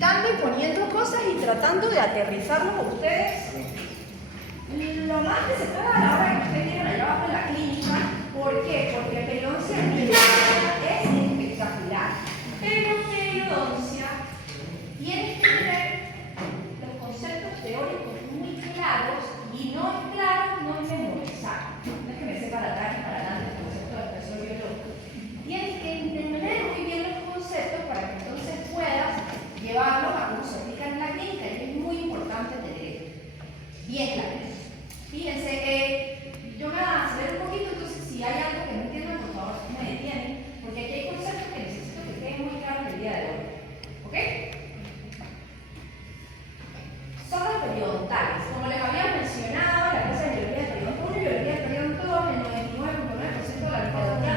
quitando y poniendo cosas y tratando de aterrizarlos a ustedes lo más que se pueda a la hora que ustedes lleguen allá abajo en la clínica. ¿Por qué? Porque periodoncia es espectacular. Pero periodoncia tienes que tener los conceptos teóricos muy claros, y no es claro, no es memorizar. No es que me sepa para atrás y para adelante el concepto del profesor biológico. Tienes que entender muy bien los conceptos para que entonces puedas llevarlos a cómo se aplican en la clínica, y es muy importante tener bien claro. Fíjense, yo me voy a acelerar un poquito, entonces si hay algo que no entiendan, por favor me detienen, porque aquí hay conceptos que necesito que queden muy claros el día de hoy. ¿Ok? Son los periodontales. Como les había mencionado, la clase de biología de periodonto 1 y biología de periodonto 2, el 99.9% de la metodología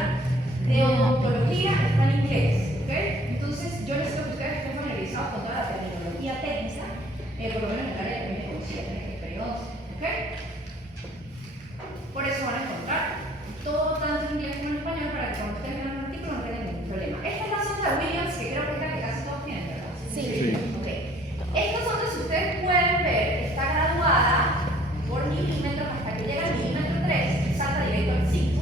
de odontología está en inglés. ¿Ok? Entonces, yo necesito que ustedes estén familiarizados con toda la terminología técnica, por lo menos en el área de ginecología, que es periodonto. ¿Ok? Por eso van a encontrar todo tanto en inglés como en español para que cuando ustedes vean un artículo no tengan ningún problema. Esta es la sonda Williams, que creo que es la que casi todos tienen, ¿verdad? Sí. Okay. Esta sonda, si ustedes pueden ver, está graduada por milímetros hasta que llega al milímetro 3 y salta directo al 5.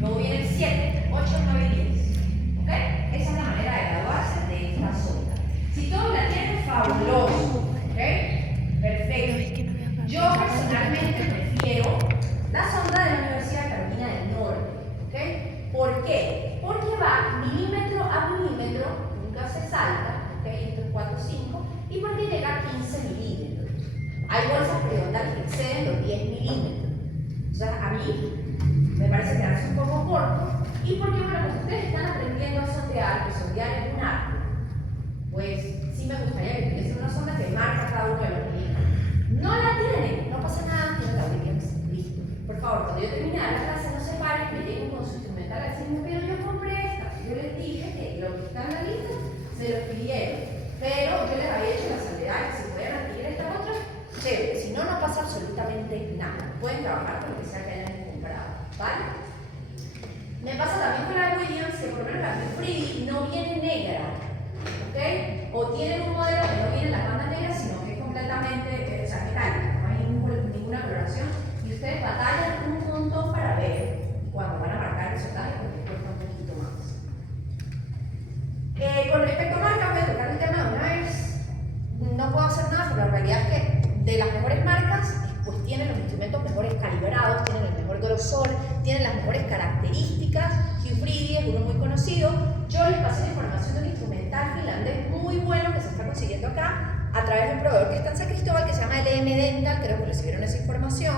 Luego viene el 7, 8, 9 y 10. ¿Ok? Esa es la manera de graduarse de esta sonda. Si todos la tienen, fabuloso. ¿Ok? Perfecto. Yo personalmente prefiero la sonda de la Universidad de Carolina del Norte. ¿Ok? ¿Por qué? Porque va milímetro a milímetro, nunca se salta. ¿Ok? Esto es 4, 5. Y porque llega a 15 milímetros. Hay bolsas periodontales que exceden los 10 milímetros. O sea, a mí me parece quedarse un poco corto. Y porque, bueno, como ustedes están aprendiendo a sondear, que sondear es un arte, pues sí me gustaría que tuviese una sonda que marca cada uno de los milímetros. No la tienen, no pasa nada, tienen la Williams, listo. Por favor, cuando yo termine la clase, no se paren, me lleguen con su instrumental a decirme, pero yo compré esta. Yo les dije que lo que está en la lista se lo pidieron, pero yo les había hecho la salvedad que si pueden adquirir esta otra, chévere. Si no, no pasa absolutamente nada. Pueden trabajar con lo que sea que hayan comprado, ¿vale? Me pasa también con la Williams, que por lo menos la Freedy no viene negra, ¿ok? O tienen un modelo que no viene en las bandas negras, sino que es completamente, o sea, metálica, no hay ninguna coloración, y ustedes batallan un montón para ver cuando van a marcar el soldaje, porque cuesta un poquito más. Con respecto a marcas, voy a tocar el tema de una vez. No puedo hacer nada, pero la realidad es que de las mejores marcas, pues tienen los instrumentos mejores calibrados, tienen el mejor grosor, tienen las mejores características. Hugh Freedy es uno muy conocido. Yo les pasé la información de un instrumental finlandés muy bueno que se está consiguiendo acá a través de un proveedor que está en San Cristóbal, que se llama LM Dental. Creo que recibieron esa información.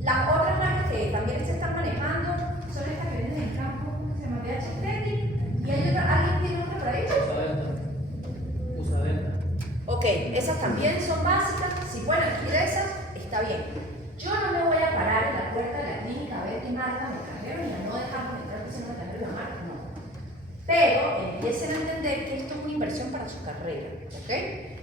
Las otras marcas que también se están manejando son estas que vienen en campo, ¿cómo se llama? PH Technic. Y hay otra, ¿alguien tiene otra por ahí? Usadenta. Ok, esas también son básicas. Si pueden adquirir esas, está bien. Yo no me voy a parar en la puerta de la clínica a ver qué marca me trajeron y a no dejarme entrar que se me trajeron la marca, no. Pero empiecen a entender que esto es una inversión para su carrera, ¿ok?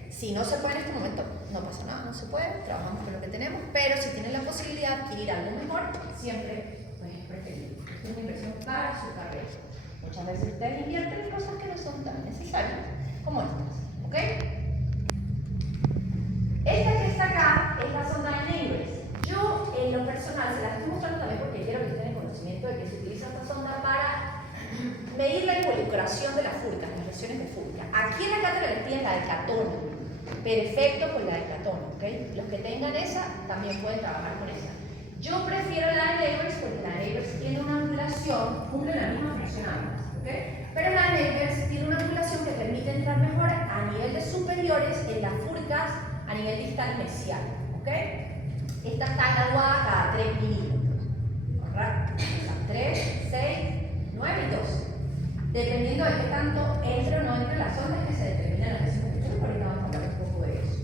Si no se puede en este momento, no pasa nada, no se puede, trabajamos con lo que tenemos, pero si tienen la posibilidad de adquirir algo mejor, siempre pues, es preferible. Esto es una inversión para su carrera. Muchas veces ustedes invierten en cosas que no son tan necesarias como estas, ¿ok? Esta que está acá es la sonda de Neighbors. Yo, en lo personal, se las estoy mostrando también porque quiero que estén en conocimiento de que se utiliza esta sonda para medir la involucración de las fúricas, las lesiones de fúrica. Aquí en la cátedra les piden la decatono. Perfecto con la decatono, ¿ok? Los que tengan esa también pueden trabajar con esa. Yo prefiero la de Neighbors porque la de Neighbors tiene una angulación, cumple la misma función ambas, ¿ok? Pero la de Neighbors tiene una angulación que permite entrar mejor a nivel de superiores en las fúricas a nivel distal mesial, ¿ok? Esta está graduada cada 3 milímetros, ¿correcto? 3, 6, 9 y 12. Dependiendo de qué tanto entre o no entre las ondas que se determinan las lesiones de fúrica, ahorita vamos a hablar un poco de eso.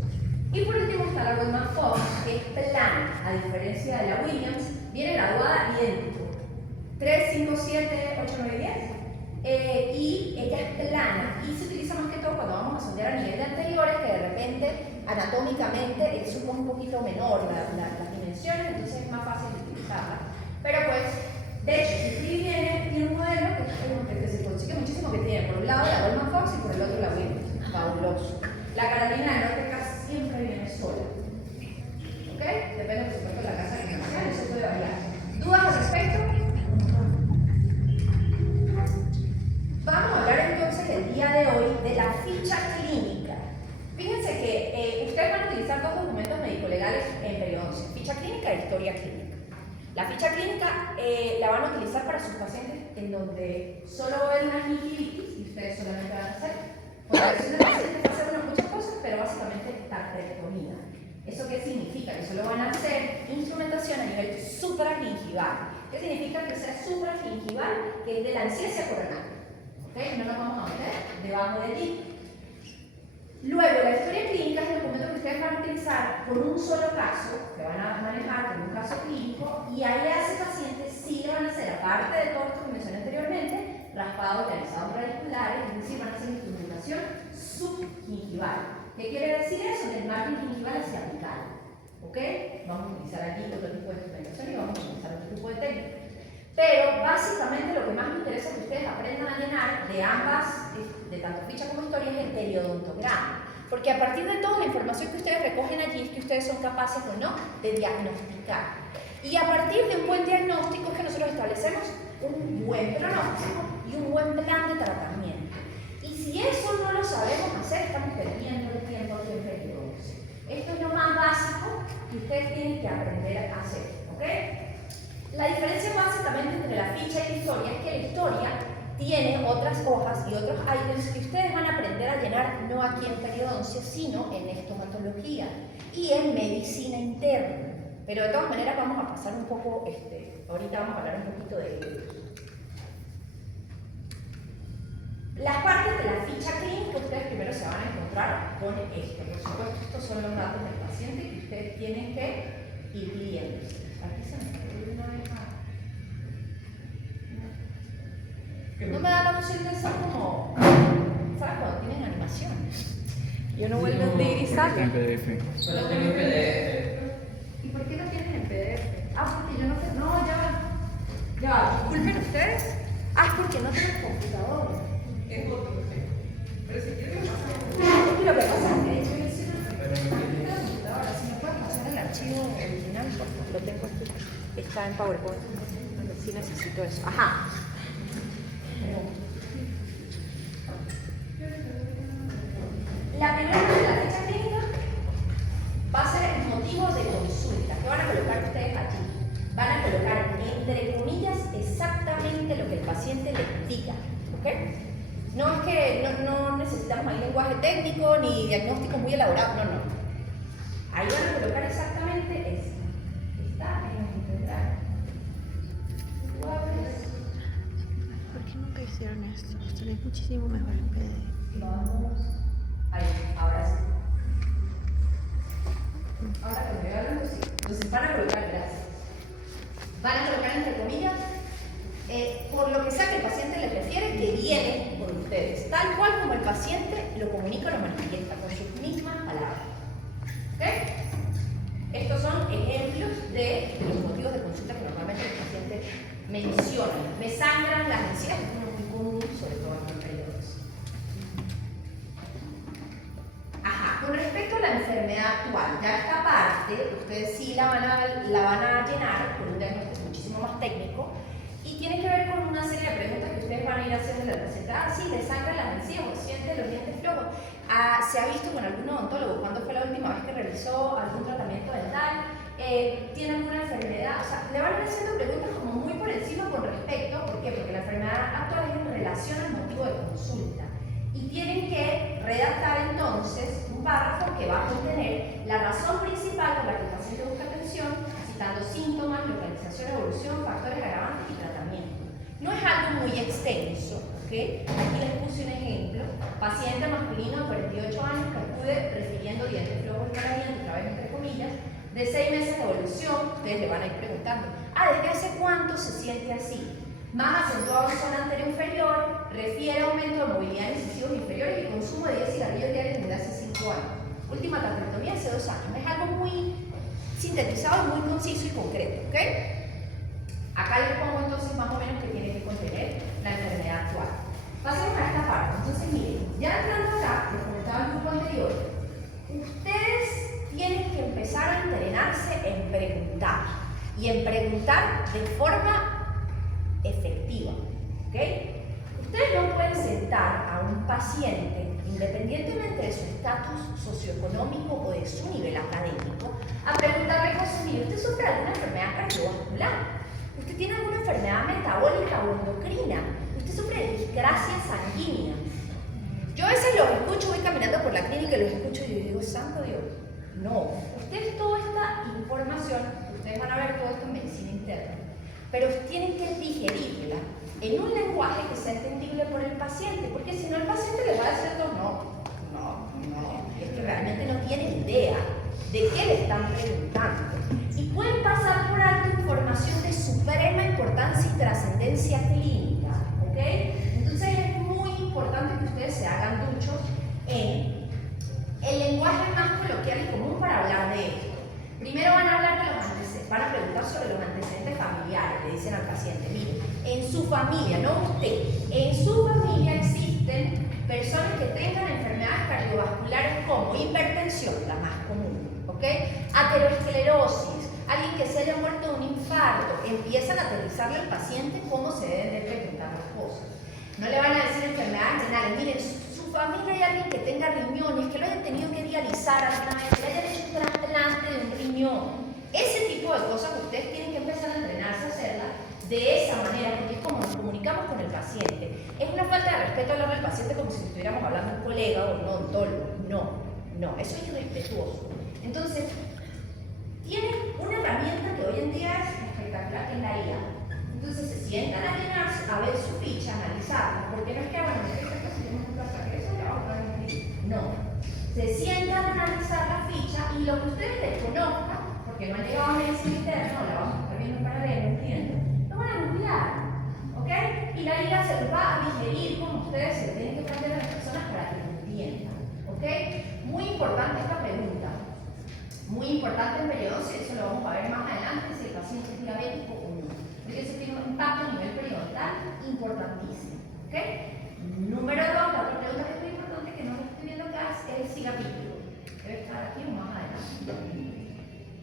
Y por último está la Goldman Fox, que es plana, a diferencia de la Williams, viene graduada idéntico. 3, 5, 7, 8, 9 y 10. Y ella es plana y se utiliza más que todo cuando vamos a sondear a nivel de anteriores, que de repente anatómicamente es un poquito menor las dimensiones, entonces es más fácil de utilizarla. Pero pues, de hecho, si tiene un modelo que se consigue muchísimo, que tiene por un lado la Goldman Fox y por el otro la Williams. historia clínica. La ficha clínica la van a utilizar para sus pacientes en donde solo ven una gingivitis y ustedes solamente van a hacer contracción del paciente, va a hacer muchas cosas, pero básicamente tactectomía. ¿Eso qué significa? Que solo van a hacer instrumentación a nivel supragingival. ¿Qué significa que sea supragingival? Que es de la encía hacia coronal. ¿Okay? No nos vamos a meter debajo de allí. Luego, la historia clínica es el documento que ustedes van a utilizar por un solo caso, que van a manejar como un caso clínico, y ahí a ese paciente sí le van a hacer, aparte de todo esto que mencioné anteriormente, raspados realizados radiculares, es decir, van a hacer instrumentación subgingival. ¿Qué quiere decir eso? Del margen gingival hacia apical. ¿Ok? Vamos a utilizar aquí otro tipo de instrumentación y vamos a utilizar otro tipo de técnica. Pero básicamente lo que más me interesa es que ustedes aprendan a llenar de ambas, de tanto ficha como historia, es el periodontograma. Porque a partir de toda la información que ustedes recogen allí es que ustedes son capaces o no de diagnosticar. Y a partir de un buen diagnóstico es que nosotros establecemos un buen pronóstico y un buen plan de tratamiento. Y si eso no lo sabemos hacer, estamos perdiendo el tiempo aquí en periodoncia. Esto es lo más básico que ustedes tienen que aprender a hacer. ¿Ok? La diferencia básicamente entre la ficha y la historia es que la historia tiene otras hojas y otros ítems que ustedes van a aprender a llenar no aquí en periodoncia, sino en estomatología y en medicina interna. Pero de todas maneras vamos a pasar un poco, ahorita vamos a hablar un poquito de ellos. Las partes de la ficha clínica ustedes primero se van a encontrar con esto. Por supuesto, estos son los datos del paciente que ustedes tienen que ir viendo. Aquí se me quedó una vez más. No me da la opción de hacer como, ¿sabes? Cuando tienen animaciones. Yo no vuelvo a pedir y saca. En PDF. Solo tengo en PDF. ¿Y por qué no tienen en PDF? Ah, porque yo no sé. No, ya. Disculpen ustedes. Ah, es porque no tienen computadora. Es otro, sí. Pero si quieres, Y lo que pasa es que yo hice una computadora. Si me pueden pasar el archivo original, por favor, lo tengo aquí. Está en PowerPoint. Sí necesito eso. Ajá. La primera parte de la ficha clínica va a ser el motivo de consulta. ¿Qué van a colocar ustedes allí? Van a colocar entre comillas exactamente lo que el paciente les diga. ¿Ok? No es que no necesitamos ahí lenguaje técnico ni diagnóstico muy elaborado. No, no. Ahí van a colocar exactamente esto. Está en el integral. ¿Por qué nunca hicieron esto? Sería muchísimo mejor en PDF. Vamos. Ahí, ahora sí. Ahora que me veo hablando, sí. Entonces van a colocar, gracias. Van a colocar entre comillas, por lo que sea que el paciente les refiere, que viene por ustedes. Tal cual como el paciente lo comunica o lo manifiesta, con sus mismas palabras. ¿Ok? Estos son ejemplos de los motivos de consulta que normalmente el paciente menciona. Me sangran las encías, es muy común, sobre todo en los periodos. Ajá, con respecto a la enfermedad actual, ya esta parte, ustedes sí la van a llenar con un diagnóstico muchísimo más técnico y tiene que ver con una serie de preguntas que ustedes van a ir haciendo en la receta. Ah, sí, le sangran las encías o siente los dientes flojos. Ah, ¿se ha visto con algún odontólogo? ¿Cuándo fue la última vez que realizó algún tratamiento dental? ¿Tiene alguna enfermedad? O sea, le van a ir haciendo preguntas como muy por encima con respecto. ¿Por qué? Porque la enfermedad actual es en relación al motivo de consulta. Y tienen que redactar entonces un párrafo que va a contener la razón principal por la que el paciente busca atención, citando síntomas, localización, evolución, factores agravantes y tratamiento. No es algo muy extenso, ¿ok? Aquí les puse un ejemplo. Paciente masculino de 48 años que acude refiriendo dientes flojos y canadienses, otra vez entre comillas, de 6 meses de evolución. Ustedes le van a ir preguntando, ¿desde hace cuánto se siente así? Más acentuado en zona anterior inferior, refiere a aumento de movilidad en incisivos inferiores y consumo de 10 cigarrillos diarios desde hace 5 años. Última tratectomía hace 2 años. Es algo muy sintetizado, muy conciso y concreto, ¿ok? Acá les pongo entonces más o menos que tiene que contener la enfermedad actual. Pasemos a esta parte. Entonces, miren, ya entrando acá, les comentaba en el grupo anterior, ustedes tienen que empezar a entrenarse en preguntar. Y en preguntar de forma efectiva, ¿ok? Ustedes no pueden sentar a un un paciente, independientemente de su estatus socioeconómico o de su nivel académico, a preguntarle cosas. Mire, ¿usted sufre de alguna enfermedad cardiovascular? ¿Usted tiene alguna enfermedad metabólica o endocrina? ¿Usted sufre de discrasia sanguínea? Yo a veces los escucho, voy caminando por la clínica y los escucho y yo digo, santo Dios, no. Ustedes toda esta información, ustedes van a ver todo esto en medicina interna, pero tienen que digerirla en un lenguaje que sea entendible por el paciente, porque si no el paciente le va a decir no, es que realmente no tiene idea de qué le están preguntando. Y pueden pasar por alto información de suprema importancia y trascendencia clínica, ¿ok? Entonces es muy importante que ustedes se hagan duchos en el lenguaje más coloquial y común para hablar de esto. Primero van a hablar de los antecedentes, van a preguntar sobre los antecedentes familiares, le dicen al paciente, mire, en su familia, no usted, en su familia existen personas que tengan enfermedades cardiovasculares como hipertensión, la más común, ¿ok? Aterosclerosis, alguien que se haya muerto de un infarto, empiezan a aterrizarle al paciente cómo se deben de preguntar las cosas. No le van a decir enfermedades renales, miren, su familia hay alguien que tenga riñones, que lo hayan tenido que dializar alguna vez, que le hayan hecho un trasplante de un riñón. Ese tipo de cosas que ustedes tienen que empezar a entrenarse a hacerlas de esa manera, porque es como nos comunicamos con el paciente. Es una falta de respeto hablar al paciente como si estuviéramos hablando a un colega o un odontólogo. No, eso es irrespetuoso. Entonces, tienen una herramienta que hoy en día es espectacular, que es la IA. Entonces se sientan a llenarse, a ver su ficha, a analizarla, porque no es que, bueno, si tenemos un caso de eso, le vamos a poner un ficha. No. Se sientan a analizar la ficha y lo que ustedes desconozcan, porque no han llegado a medicina interna, o la vamos a estar viendo en paralelo, entiendo, lo van a googlear, ¿ok? Y la IA se los va a digerir como ustedes se lo tienen que aprender a las personas para que lo entiendan, ¿ok? Muy importante esta pregunta. Muy importante en periodoncia, eso lo vamos a ver más adelante, si el paciente es diabético o no. Porque eso tiene un impacto a nivel periodontal importantísimo. ¿Ok? Número 2, la otra pregunta que es muy importante que no estoy viendo acá es el cigarrillo. Debe estar aquí o más adelante.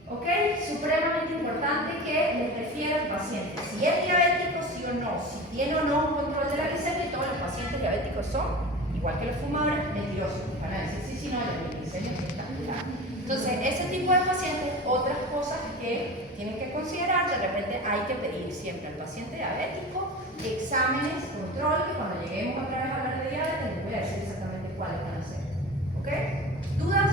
¿Ok? Supremamente importante que les refiera al paciente si es diabético, sí o no, si tiene o no un control de la glicemia. Todos los pacientes diabéticos son, igual que los fumadores, mentirosos. Van a decir sí, no, la glicemia es espectacular. Entonces, ese tipo de pacientes, otras cosas que tienen que considerar, de repente hay que pedir siempre al paciente diabético exámenes, control, que cuando lleguemos otra vez a hablar de diabetes, les voy a decir exactamente cuáles van a ser. ¿Ok? ¿Dudas?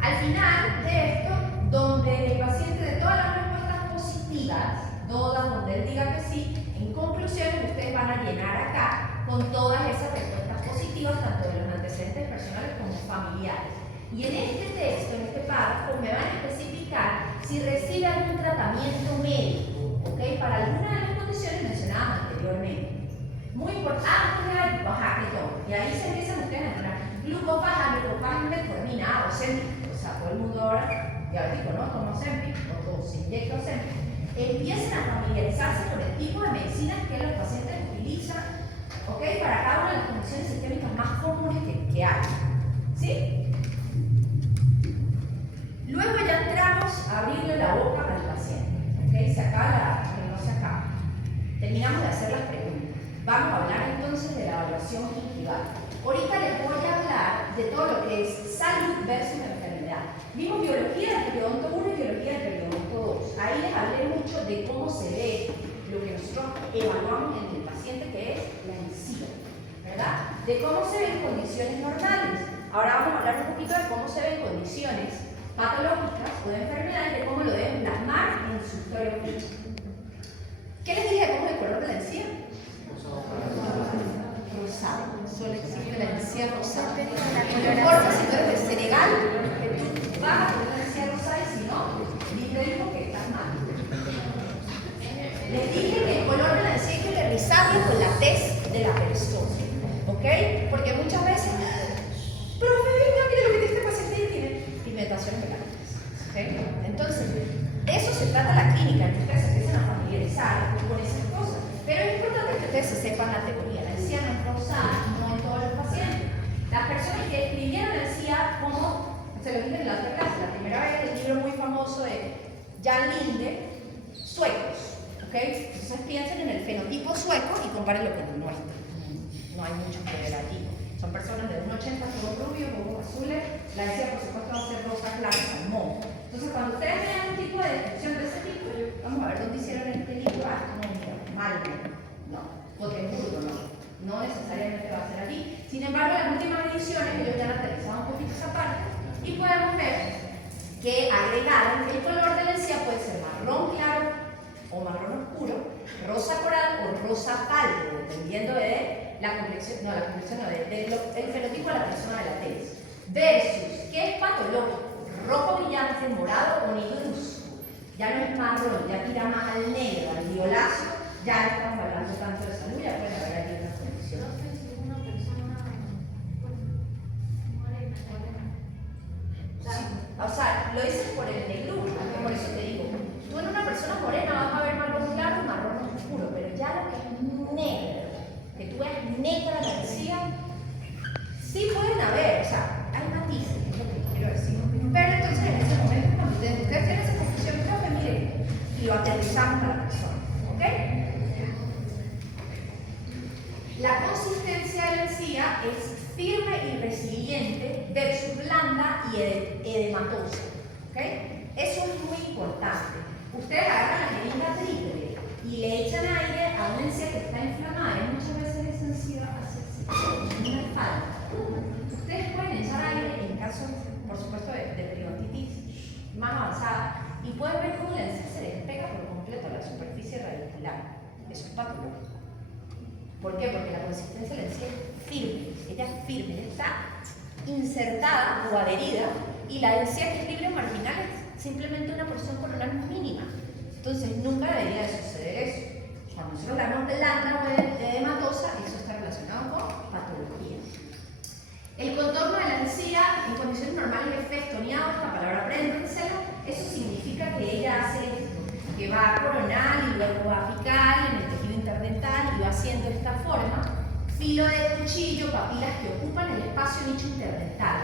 Al final de esto, donde el paciente de todas las respuestas positivas, todas donde él diga que sí, en conclusión, ustedes van a llenar acá con todas esas respuestas positivas, tanto de los antecedentes personales como familiares. Y en este texto, en este párrafo, me van a especificar si recibe algún tratamiento médico, ¿ok? Para alguna de las condiciones mencionadas anteriormente. Muy importante, y ahí se empiezan ustedes a entrar. Glucofaja, metformina, Ozempic, o sea, todo el mundo ahora, diabético, ¿no? Toma Ozempic, o se inyecta Ozempic. Empiezan a familiarizarse con el tipo de medicinas que los pacientes utilizan, ¿ok? Para cada una de las condiciones sistémicas más comunes que hay. ¿Sí? Luego ya entramos a abrirle la boca al paciente, ¿ok? Se acaba pero no se acaba. Terminamos de hacer las preguntas. Vamos a hablar entonces de la evaluación gingival. Ahorita les voy a hablar de todo lo que es salud versus enfermedad. Vimos biología del periodonto 1 y biología del periodonto 2. Ahí les hablé mucho de cómo se ve lo que nosotros evaluamos en el paciente, que es la encía, ¿verdad? De cómo se ve en condiciones normales. Ahora vamos a hablar un poquito de cómo se ve en condiciones patológicas o de enfermedades, de cómo lo deben plasmar en su historia clínica. ¿Qué les dije de cómo es el color de la encía? Rosado. Solo existe la encía rosada. No importa si tú eres de Senegal, que tú vas a tener la encía rosada, y si no, dime que estás mal. Les dije que el color de la encía hay que revisarlo con la tez de la persona, ¿ok? Porque muchas veces, profe, venga, mire lo que este paciente tiene pigmentaciones mecánicas, ¿ok? Entonces, de eso se trata la clínica, que ustedes se empiezan a familiarizar con esas cosas. Pero es importante que ustedes se sepan la teoría. La encía no es rosada, no en todos los pacientes. Las personas que escribieron la encía, como se lo dije en la otra clase, la primera vez, el libro muy famoso de Jan Linde, suecos, ¿ok? Entonces piensen en el fenotipo sueco y compárenlo con el nuestro. no hay mucho que ver allí. Son personas de 1,80, ojos rubios, ojos azules, la encía por supuesto va a ser rosa clara, salmón. Entonces cuando ustedes vean un tipo de descripción de ese tipo, vamos a ver dónde hicieron este libro. No, mira, Malmo, no, Gotemburgo, no necesariamente va a ser allí. Sin embargo, en las últimas ediciones ellos ya han aterrizado un poquito esa parte y podemos ver que agregaron el color de la encía puede ser marrón claro o marrón oscuro, rosa coral o rosa pálido, dependiendo de la complexión, del fenotipo de la persona de la tesis. Versus, ¿qué es patológico? Rojo brillante, morado o negruzco. Ya no es marrón, ya tira más al negro, al violáceo, ya no estamos hablando tanto de salud, ya pueden haber aquí unas condiciones. O sea, lo dices por el negruzco, por eso te digo, tú en una persona morena vas a ver marrón claro y marrón oscuro, pero ya lo que es negro, que tú veas negra la encía, sí pueden haber, o sea, hay matices, es lo que quiero decir. Pero entonces en ese momento, cuando ustedes tienen esa confusión, creo que miren, y lo aterrizamos a la persona, ¿ok? La consistencia de la encía es firme y resiliente versus blanda y edematosa, ¿ok? Eso es muy importante. Ustedes agarran la jeringa triple y le echan aire a una encía que está inflamada y muchas veces esa encía hace así, una falta. Ustedes pueden echar aire en casos, por supuesto, de periodontitis más avanzada y pueden ver cómo la encía se despega por completo a la superficie radicular. Eso es patológico. ¿Por qué? Porque la consistencia de la encía es firme, ella es firme, ella está insertada o adherida y la encía que es libre o marginal es simplemente una porción coronal mínima. Entonces nunca debería de suceder eso. Cuando nosotros hablamos de blanda o de edematosa, eso está relacionado con patología. El contorno de la encía en condiciones normales es festoneado, esta palabra apréndensela, eso significa que ella hace esto, que va coronal y luego va apical en el tejido interdental y va haciendo esta forma, filo de cuchillo, papilas que ocupan el espacio nicho interdental.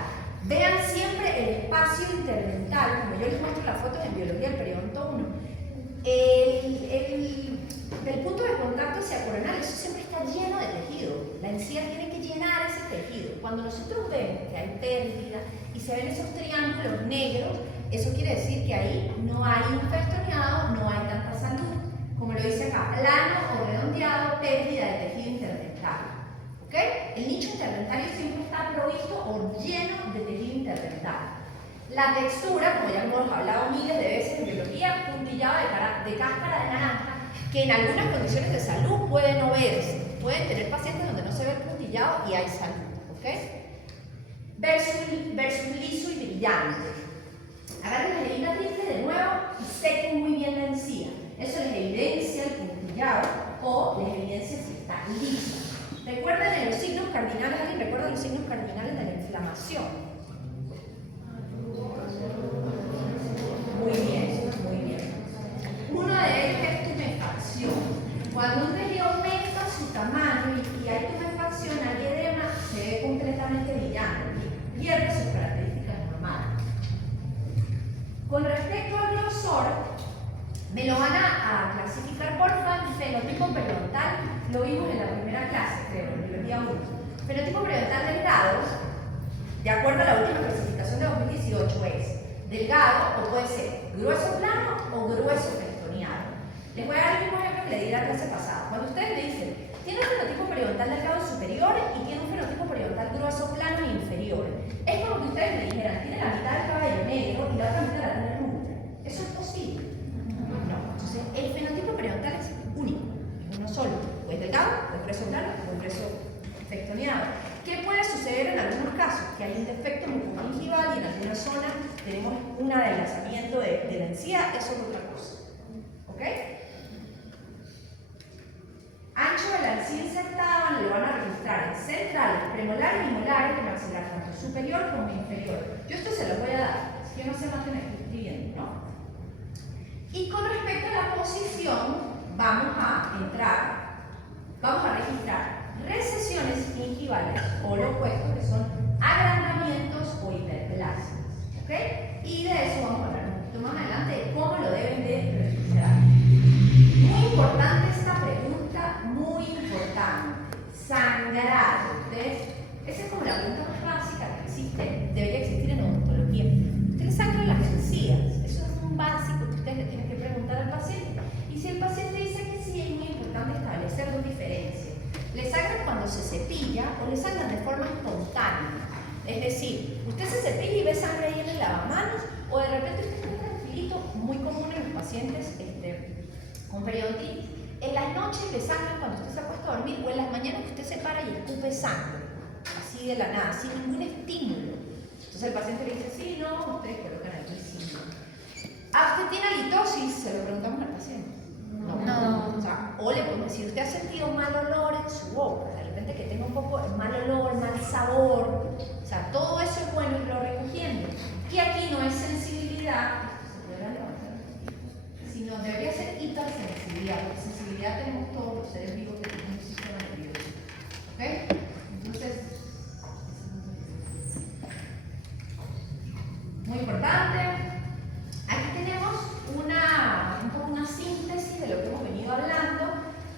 Vean siempre el espacio interdental, como yo les muestro las fotos en biología del periodonto 1. Del punto de contacto hacia coronal, eso siempre está lleno de tejido. La encía tiene que llenar ese tejido. Cuando nosotros vemos que hay pérdida y se ven esos triángulos negros, eso quiere decir que ahí no hay un festoneado, no hay tanta salud. Como lo dice acá, plano o redondeado, pérdida de tejido interdental. ¿Ok? El nicho interdentario siempre está provisto o lleno de tejido interdental. La textura, como ya hemos hablado miles de veces en biología, puntillado de cáscara de naranja, que en algunas condiciones de salud puede no verse. Pueden tener pacientes donde no se ve el puntillado y hay salud. ¿Ok? Versus liso y brillante. Agarren la jeringa triple de nuevo y sequen muy bien la encía. Eso les evidencia el puntillado o les evidencia si está lisa. Recuerden de los signos cardinales, ¿alguien recuerda los signos cardinales de la inflamación? Muy bien, muy bien. Uno de ellos es tumefacción. Cuando un tejido aumenta su tamaño y hay tumefacción, hay edema, se ve completamente brillante y pierde sus características normales. Con respecto al grosor, me lo van a clasificar por fenotipo periodontal. Lo vimos en la primera clase, creo, en biología 1. Fenotipo periodontal delgado, de acuerdo a la última clasificación de 2018, es delgado o puede ser grueso plano o grueso festoneado. Les voy a dar el mismo ejemplo que le di la clase pasada. Cuando ustedes me dicen, tiene un fenotipo periodontal delgado superior y tiene un fenotipo periodontal grueso plano inferior. Es como que ustedes me dijeran, tiene la mitad del cabello negro y la otra mitad la tiene rubia. ¿Eso es posible? No. Entonces, el fenotipo periodontal es único, es uno solo. O es delgado, o es grueso plano, o es grueso festoneado. ¿Qué puede suceder en algunos casos? Que hay un defecto mucogingival y en algunas zonas tenemos un adelgazamiento de la encía, eso es otra cosa. ¿Ok? Ancho de la encía insertada lo van a registrar en centrales, premolares y molares de maxilar, tanto superior como inferior. Yo esto se lo voy a dar, si yo no sé más que me estoy escribiendo, ¿no? Y con respecto a la posición, vamos a registrar recesiones gingivales o lo opuesto, que son agrandamientos o hiperplasias. ¿Ok? Y de eso vamos a hablar un poquito más adelante de cómo lo deben de registrar. Muy importante esta pregunta, muy importante. sangrado. Esa es como la pregunta más básica que existe, debería existir en odontología. ¿Usted le sangra las encías? Eso es un básico que ustedes le tienen que preguntar al paciente. Y si el paciente dice que sí, es muy importante establecer dos diferencias. ¿Le sangran cuando se cepilla o le sangran de forma espontánea? Es decir, usted se cepilla y ve sangre ahí en el lavamanos, o de repente usted está tranquilito, muy común en los pacientes con periodontitis. En las noches le sangran cuando usted se acuesta a dormir, o en las mañanas usted se para y escupe sangre, así de la nada, sin ningún estímulo. Entonces el paciente le dice, sí, no, ustedes colocan aquí símbolo. Ah, ¿usted tiene halitosis? Se lo preguntamos al paciente. No. O sea, o le podemos decir, ¿usted ha sentido mal olor en su boca? De repente que tenga un poco mal olor, mal sabor. O sea, todo eso es bueno irlo recogiendo. Y aquí no es sensibilidad, esto se puede levantar, sino debería ser hipersensibilidad, porque sensibilidad tenemos todos los seres vivos que tienen un sistema nervioso. ¿Ok? Entonces, muy importante. Aquí tenemos una síntesis de lo que hemos venido hablando.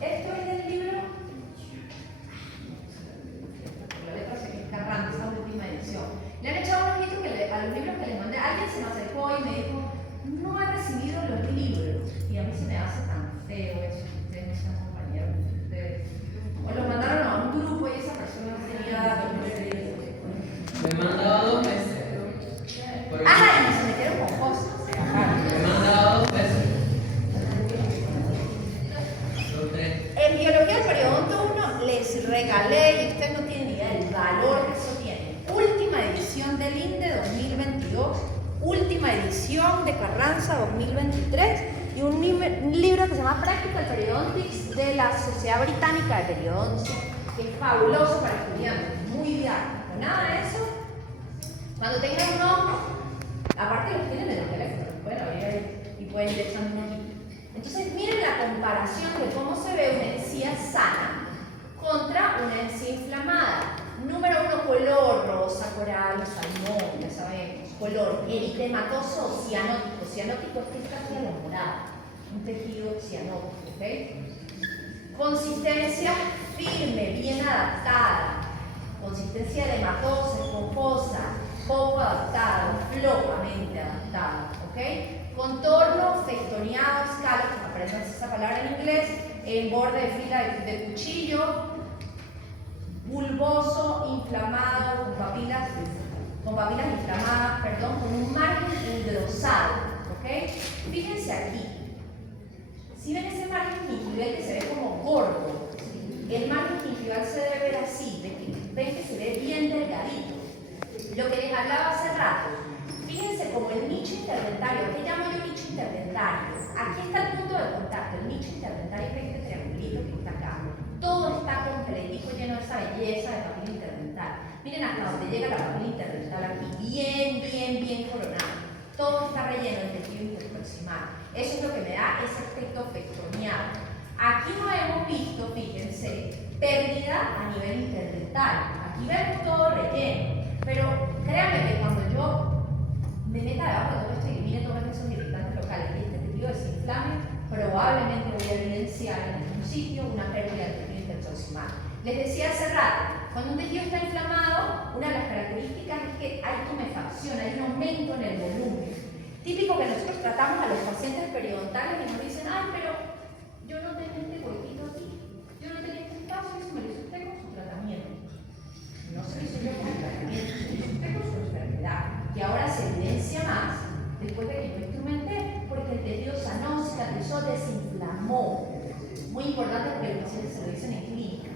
Esto es del libro, la letra se queda carrando, esa última edición. Le han echado un ojito a los libros que les mandé. Alguien se me acercó y me dijo, no he recibido los libros. Y a mí se me hace tan feo eso, que ustedes no sean compañeros de ustedes. O los mandaron a un grupo y esa persona no tenía datos. Me he mandado 2 veces. Ah, y se metieron con cosas. Me he mandado 2 veces. 2, 3. En biología del periodonto 1 les regalé, y ustedes no tienen ni idea del valor que eso tiene. Última edición del INDE 2022, última edición de Carranza 2023 y un libro que se llama Practical Periodontics de la Sociedad Británica de Periodoncia, que es fabuloso para estudiantes, muy didáctico. Nada de eso. Cuando tengan uno, aparte los tienen en el teléfono, los pueden abrir ahí y pueden ir echando un ojito. Entonces miren la comparación de cómo se ve una encía sana contra una encía inflamada. Número 1, color rosa, coral, salmón, ya sabemos. Color eritematoso, cianótico. Cianótico es que está hacia lo morado, un tejido cianótico, ¿ok? Consistencia firme, bien adaptada. Consistencia edematosa, esponjosa, poco adaptada, flojamente adaptada, ¿ok? Contorno festoneado, escalo, aprendan esa palabra en inglés, en borde de fila de cuchillo, bulboso, inflamado, con papilas inflamadas, perdón, con un margen engrosado, ¿ok? Fíjense aquí, si ven ese margen gingival que se ve como gordo, el margen gingival se debe ver así, ven que se ve bien delgadito. Lo que les hablaba hace rato, fíjense como el nicho interdentario, ¿qué llamo yo nicho interdentario? Aquí está el punto de contacto, el nicho interdentario es este triangulito que está acá. Todo está completico, lleno de esa belleza de papila interdental. Miren hasta donde llega la papila interdental aquí, bien coronado. Todo está relleno del tejido interproximal. Eso es lo que me da ese aspecto festoneado. Aquí no hemos visto, fíjense, pérdida a nivel interdental. Aquí vemos todo relleno. Pero créanme que cuando yo me meta debajo de todo esto y elimine todos esos irritantes locales y este tejido desinflame, probablemente voy a evidenciar en algún sitio una pérdida del tejido interproximal. Les decía hace rato, cuando un tejido está inflamado, una de las características es que hay tumefacción, hay un aumento en el volumen. Típico que nosotros tratamos a los pacientes periodontales y nos dicen, ay, pero yo no tenía este huequito aquí, yo no tenía este espacio, eso me lo hizo usted con su tratamiento. No se lo hizo yo con el tratamiento, se lo hizo usted con su enfermedad. Y ahora se evidencia más después de que yo instrumenté, porque el tejido sanó, cicatrizó, desinflamó. Muy importante porque los pacientes se lo dicen en clínica.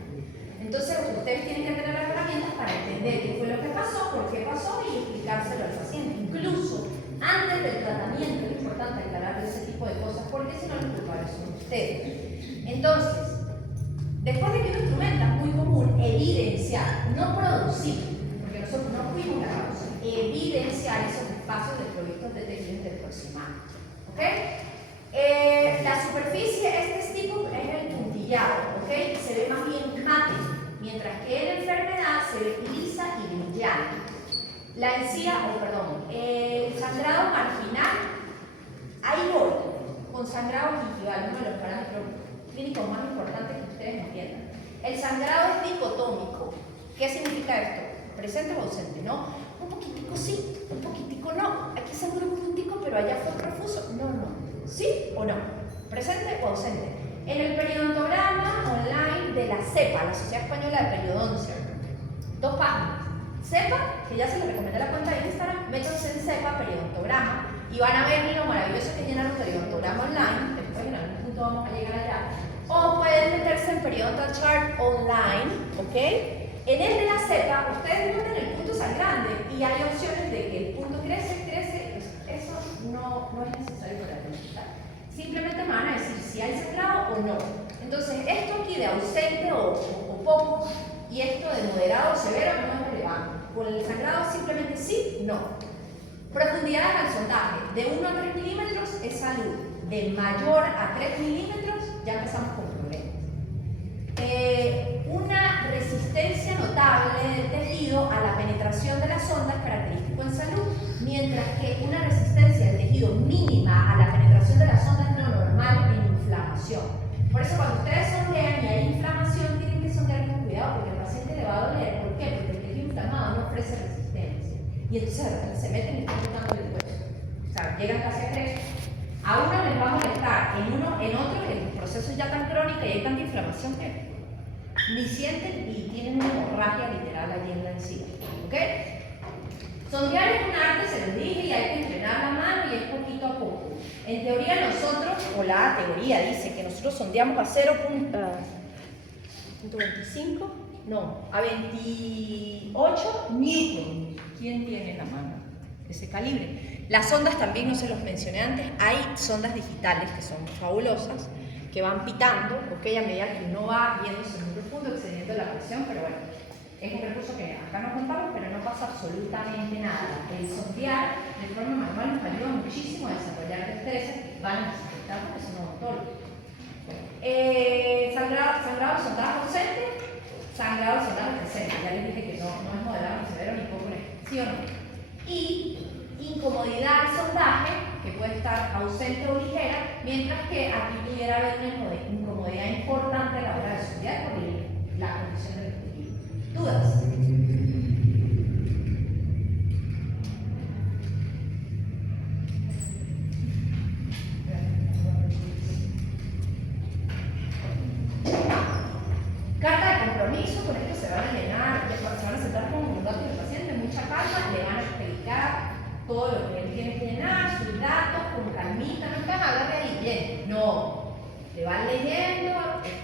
Entonces, ustedes tienen que tener las herramientas para entender qué fue lo que pasó, por qué pasó y explicárselo al paciente. Incluso antes del tratamiento es importante aclararle ese tipo de cosas, porque si no, los culpables son ustedes. Entonces, después de que uno instrumenta, es muy común evidenciar, no producir, porque nosotros no fuimos la causa, evidenciar esos espacios de proyectos de tejido interproximal. ¿Ok? La superficie, este tipo es el puntillado, ¿ok? Se ve más bien mate, mientras que en la enfermedad se ve lisa y brillante. La encía, el sangrado marginal, ahí voy, con sangrado gingival, uno de los parámetros clínicos más importantes que ustedes entiendan. El sangrado es dicotómico. ¿Qué significa esto? ¿Presente o ausente? ¿No? Un poquitico sí, un poquitico no. Aquí sangró un poquitico, pero allá fue profuso. No, no. ¿Sí o no? ¿Presente o ausente? En el periodontograma online de la CEPA, la Sociedad Española de Periodoncia, 2 páginas. CEPA, que ya se les recomendé la cuenta de Instagram, métanse en CEPA, periodontograma, y van a ver lo maravilloso que es llenar un periodontograma online. Después en algún punto vamos a llegar allá. O pueden meterse en Periodontal Chart Online, ¿ok? En el de la CEPA, ustedes meten el punto sangrante y hay opciones de que el punto crece, eso no es necesario para diagnosticar. Simplemente me van a decir si hay sangrado o no. Entonces, esto aquí de ausente o poco y esto de moderado o severo no es relevante. Con el sangrado simplemente sí, no. Profundidad del sondaje, de 1 a 3 milímetros es salud, de mayor a 3 milímetros ya empezamos con problemas. Una resistencia notable del tejido a la penetración de la sonda es característico en salud, mientras que una resistencia del tejido mínima a la penetración de la sonda es lo normal en inflamación. Por eso cuando ustedes sondean y hay inflamación, tienen que sondear con cuidado porque el paciente le va a doler. ¿Por qué? Porque el tejido inflamado no ofrece resistencia. Y entonces de repente se meten y están botando el hueso. O sea, llegan casi a 3. A uno les va a molestar, en otro el proceso es ya tan crónico y hay tanta inflamación que ni sienten y tienen una hemorragia literal allí en la encía. ¿Ok? Sondear es un arte, se los dije, y hay que entrenar la mano y es poquito a poco. En teoría nosotros, o la teoría dice que nosotros sondeamos a 0.25, no, a 28 newton. ¿Quién tiene en la mano ese calibre? Las sondas también, no se los mencioné antes, hay sondas digitales que son fabulosas, que van pitando, ok, a medida que uno va viéndose muy profundo, excediendo la presión, pero bueno, es un recurso que acá no contamos, pero no pasa absolutamente nada. El sondear de forma manual nos ayuda muchísimo a desarrollar destrezas que van a necesitar porque son odontólogos. Sangrado de sondaje ausente, sangrado de sondaje presente. Ya les dije que no es moderado, ni severo, ni poco leve, ¿sí o no? Y incomodidad al sondaje, que puede estar ausente o ligera, mientras que aquí pudiera haber una incomodidad importante a la hora de sondear por la condición del tejido. ¿Dudas? Carta de compromiso, con esto se van a llenar, se van a sentar con los datos del paciente, mucha calma, le van a explicar todo lo que él tiene que llenar, sus datos, con calmita, no están hablando de ahí, bien, no. Le van leyendo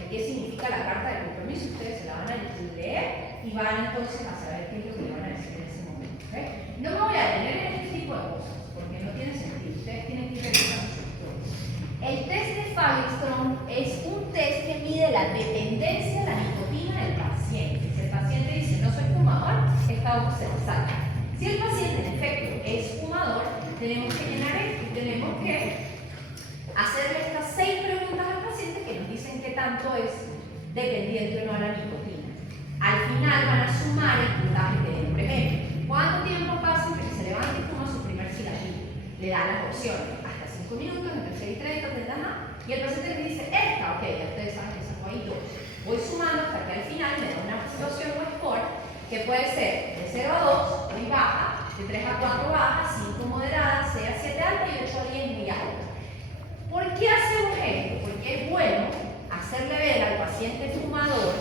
qué significa la carta de compromiso, ustedes se la van a leer y van entonces a saber qué es lo que le van a decir en ese momento. ¿Okay? No me voy a detener en este tipo de cosas, porque no tiene sentido, ustedes tienen que ir revisando su historia. El test de Fagerström es un test que mide la dependencia de la nicotina del paciente. Si el paciente dice no soy fumador, esta hoja se le salta. Si el paciente en efecto es fumador, tenemos que llenar esto y tenemos que hacerle estas 6 preguntas al paciente que nos dicen qué tanto es dependiente o no a la nicotina. Al final van a sumar el puntaje que den. Por ejemplo, ¿cuánto tiempo pasa entre que se levanta y fuma su primer cigarrillo? Le dan las opciones, hasta 5 minutos, entre 6 y 30, y el paciente le dice, esta, ok, ya ustedes saben que sacó ahí 2. Voy sumando hasta que al final me da una situación o score que puede ser de 0 a 2, muy baja, de 3 a 4 baja, 5 moderada, 6 a 7 alta y 8 a 10 muy alta. ¿Por qué hacemos esto? Porque es bueno hacerle ver al paciente fumador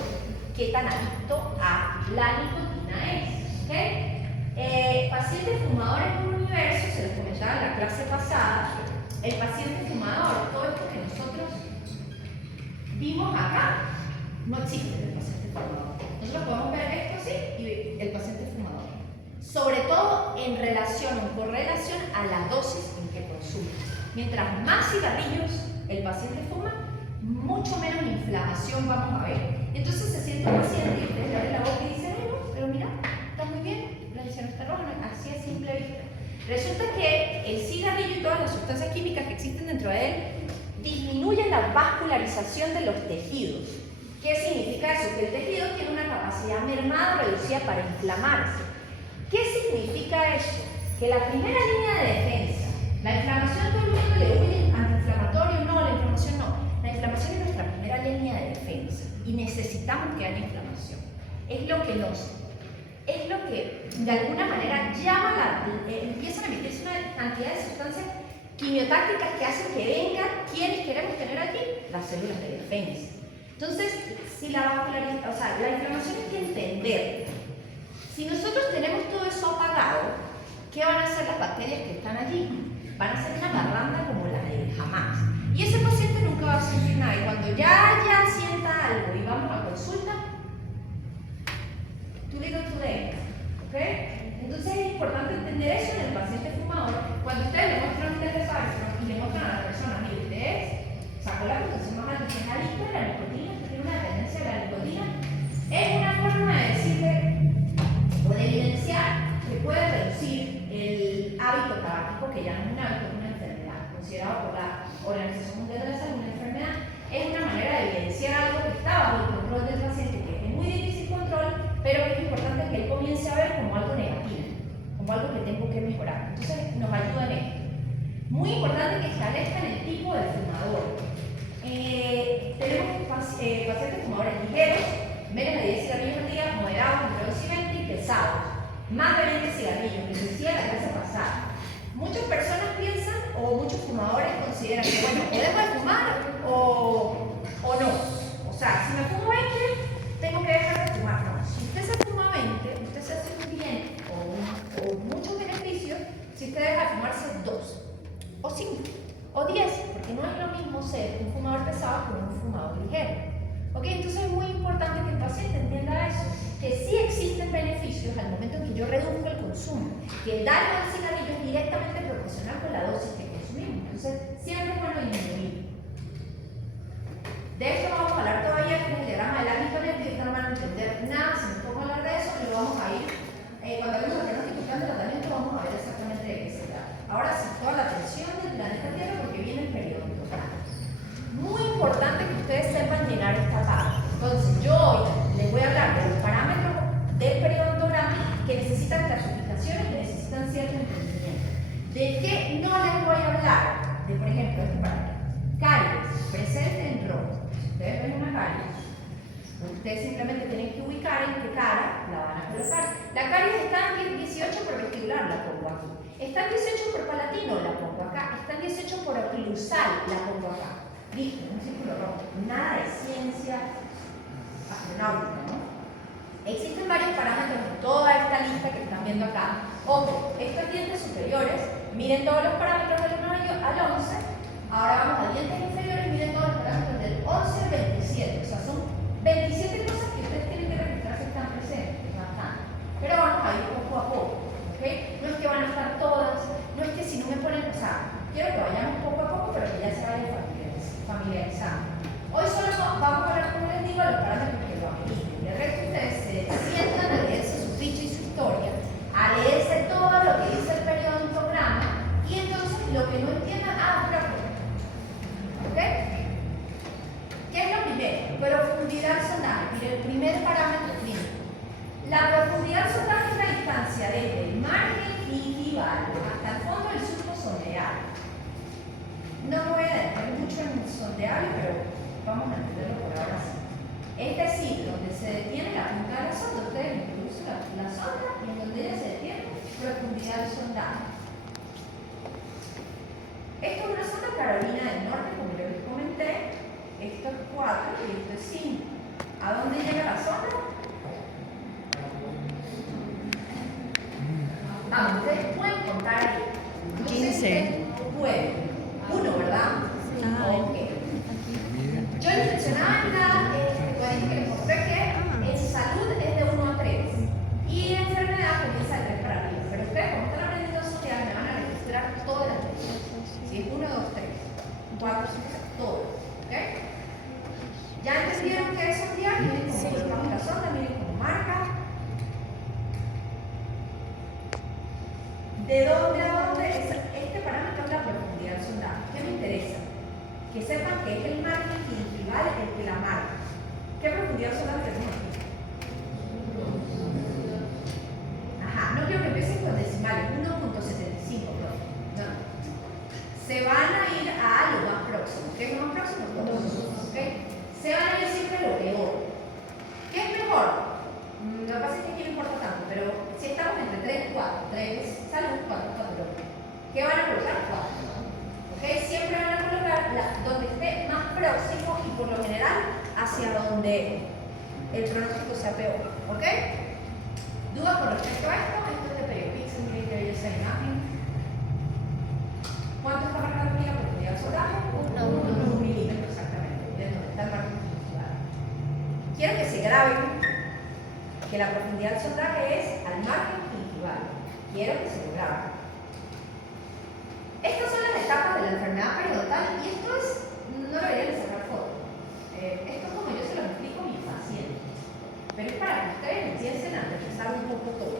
qué tan adicto a la nicotina es. ¿Okay? Pacientes fumadores en un universo, se los comentaba en la clase pasada, el paciente fumador, todo esto que nosotros vimos acá, no existe el paciente fumador. Nosotros podemos ver esto así y el paciente fumador. Sobre todo en relación o en correlación a la dosis en que consume. Mientras más cigarrillos el paciente fuma, mucho menos inflamación vamos a ver. Entonces se siente un paciente y ustedes le abren la boca y dicen, no, pero mira, está muy bien, la visión está roja, así a simple vista. Resulta que el cigarrillo y todas las sustancias químicas que existen dentro de él disminuyen la vascularización de los tejidos. ¿Qué significa eso? Que el tejido tiene una capacidad mermada o reducida para inflamarse. ¿Qué significa eso? Que la primera línea de defensa, la inflamación todo el mundo le huye, antiinflamatorio no, la inflamación no. La inflamación es nuestra primera línea de defensa y necesitamos que haya inflamación. Es lo que de alguna manera llama empiezan a emitirse una cantidad de sustancias quimiotácticas que hacen que vengan quienes queremos tener aquí, las células de defensa. Entonces, si la inflamación hay que entender. Si nosotros tenemos todo eso apagado, ¿qué van a hacer las bacterias que están allí? Van a hacer una garranda como la de jamás. Y ese paciente nunca va a sentir nada. Y cuando ya sienta algo y vamos a consulta, too little too late. ¿Ok? Entonces es importante entender eso en el paciente fumador. Cuando ustedes le muestran un test de Sargent y le muestran a la persona, mire, usted sacó la puntuación más alta, que es adicto a la nicotina, que tiene una dependencia de la nicotina, es una forma de decirle o de evidenciar que puede reducir el hábito tabáquico, que ya no es un hábito, es una enfermedad, considerado por la Organización Mundial de la Salud una enfermedad. Es una manera de evidenciar algo que está bajo el control del paciente, que es muy difícil control, pero que es importante que él comience a ver como algo negativo, como algo que tengo que mejorar. Entonces nos ayuda en esto. Muy importante que establezcan el tipo de fumador. Tenemos pacientes fumadores ligeros, menos de 10 cigarrillos al día, moderados, entre 2 y 20 y pesados. Más de 20 cigarrillos, que se decía la clase pasada. Muchas personas piensan, o muchos fumadores consideran que, bueno, o dejo de fumar o no. O sea, si me fumo 20, tengo que dejar de fumar. No, si usted se fuma 20, usted se hace un bien o muchos beneficios si usted deja de fumarse 2, o 5, o 10, porque no es lo mismo ser un fumador pesado que un fumador ligero. ¿Ok? Entonces es muy importante que el paciente entienda eso, que sí existen beneficios al momento en que yo reduzco el consumo, que el daño del cigarrillo es directamente proporcional con la dosis que consumimos. Entonces, siempre es bueno disminuir. De esto vamos a hablar todavía, que es el diagrama del ámbito nervioso, no van a entender nada si me pongo a hablar de eso, y lo vamos a ir, cuando hablemos de diagnóstico y tratamiento, vamos a ver exactamente de qué se trata. Ahora sí, toda la atención del planeta Tierra, porque viene el periodo total. Muy importante que ustedes sepan llenar esta parte. Entonces, yo hoy les voy a hablar de los parámetros del periodontograma que necesitan clasificaciones, que necesitan cierto entendimiento. ¿De qué no les voy a hablar? De, por ejemplo, este parámetro. Caries, presente en rojo. Si ustedes ven una caries, ustedes simplemente tienen que ubicar en qué cara la van a colocar. La caries está en 18 por vestibular, la pongo aquí. Está en 18 por palatino, la pongo acá. Está en 18 por oclusal, la pongo acá. Listo, un círculo rojo. Nada de ciencia astronáutica, ¿no? Existen varios parámetros en toda esta lista que están viendo acá. Ojo, estos dientes superiores, miren todos los parámetros del 1 al 11. Ahora vamos a dientes inferiores, miren todos los parámetros del 11 al 27. O sea, son 27 cosas que ustedes tienen que registrar si están presentes, bastante. Pero vamos a ir poco a poco, ¿ok? No es que van a estar todas, no es que si no me ponen, o sea, quiero que vayamos poco a poco, pero que ya se vayan familiarizando. Hoy solo vamos a hablar, como les digo, los parámetros que lo ameriten. De resto, ustedes se sientan a leerse su ficha y su historia, a leerse todo lo que dice el periodontograma, y entonces lo que no entiendan, ¿ok? ¿Qué es lo primero? Profundidad sondaje. Mire, el primer parámetro clínico. La profundidad sondaje es la distancia desde el margen gingival hasta el fondo del surco sondeable. No me voy a detener mucho en el sondeable, pero vamos a entenderlo por ahora sí. Es decir, donde se detiene la punta de la sonda, ustedes introducen la sonda y en donde ella se detiene, profundidad del sondaje. Esto es una sonda Carolina del Norte, como yo les comenté. Esto es 4 y esto es 5. ¿A dónde llega la sonda? Ustedes pueden contar ahí. 15. Pueden. 1, ¿verdad? Ok. Yo les mencionaba en la código que les mostré que en salud es de 1 a 3 y en enfermedad comienza de 3 para arriba. Pero ustedes, como están aprendiendo a asociar, me van a registrar todas las 3. Si es 1, 2, 3, 4, 5, todo. ¿Ok? ¿Ya entendieron qué es sondear? Miren cómo colocamos la sonda, miren cómo marca. ¿De dónde a dónde? Este parámetro es la profundidad del sondaje. ¿Qué me interesa? Que sepan que es el margen gingival el que la marca. ¿Qué profundidad del sondaje tenemos aquí? Ajá, no quiero que empiecen con decimales, 1.75, no. Se van a ir a lo más próximo. ¿Qué es lo más próximo? 2. mejor. Lo que pasa es que aquí no importa tanto, pero si estamos entre 3 y 4, 3, salud, 4, 4, ¿qué van a colocar? 4. ¿Ok? Siempre van a colocar donde esté más próximo y por lo general hacia donde el pronóstico sea peor. ¿Ok? ¿Dudas con respecto a esto? Esto es de Periopixel, miren que belleza de imagen. ¿Cuánto está marcado aquí la profundidad del soldaje? 1 milímetro exactamente. Miren dónde está el margen gingival. Quiero que se graben que la profundidad del soldaje es al margen gingival. Quiero que se lo graben. Estas son las etapas de la enfermedad periodontal y esto es, no lo deberían sacar foto. Esto es como yo se lo explico a mis pacientes. Pero es para que ustedes empiecen a analizar un poco todo.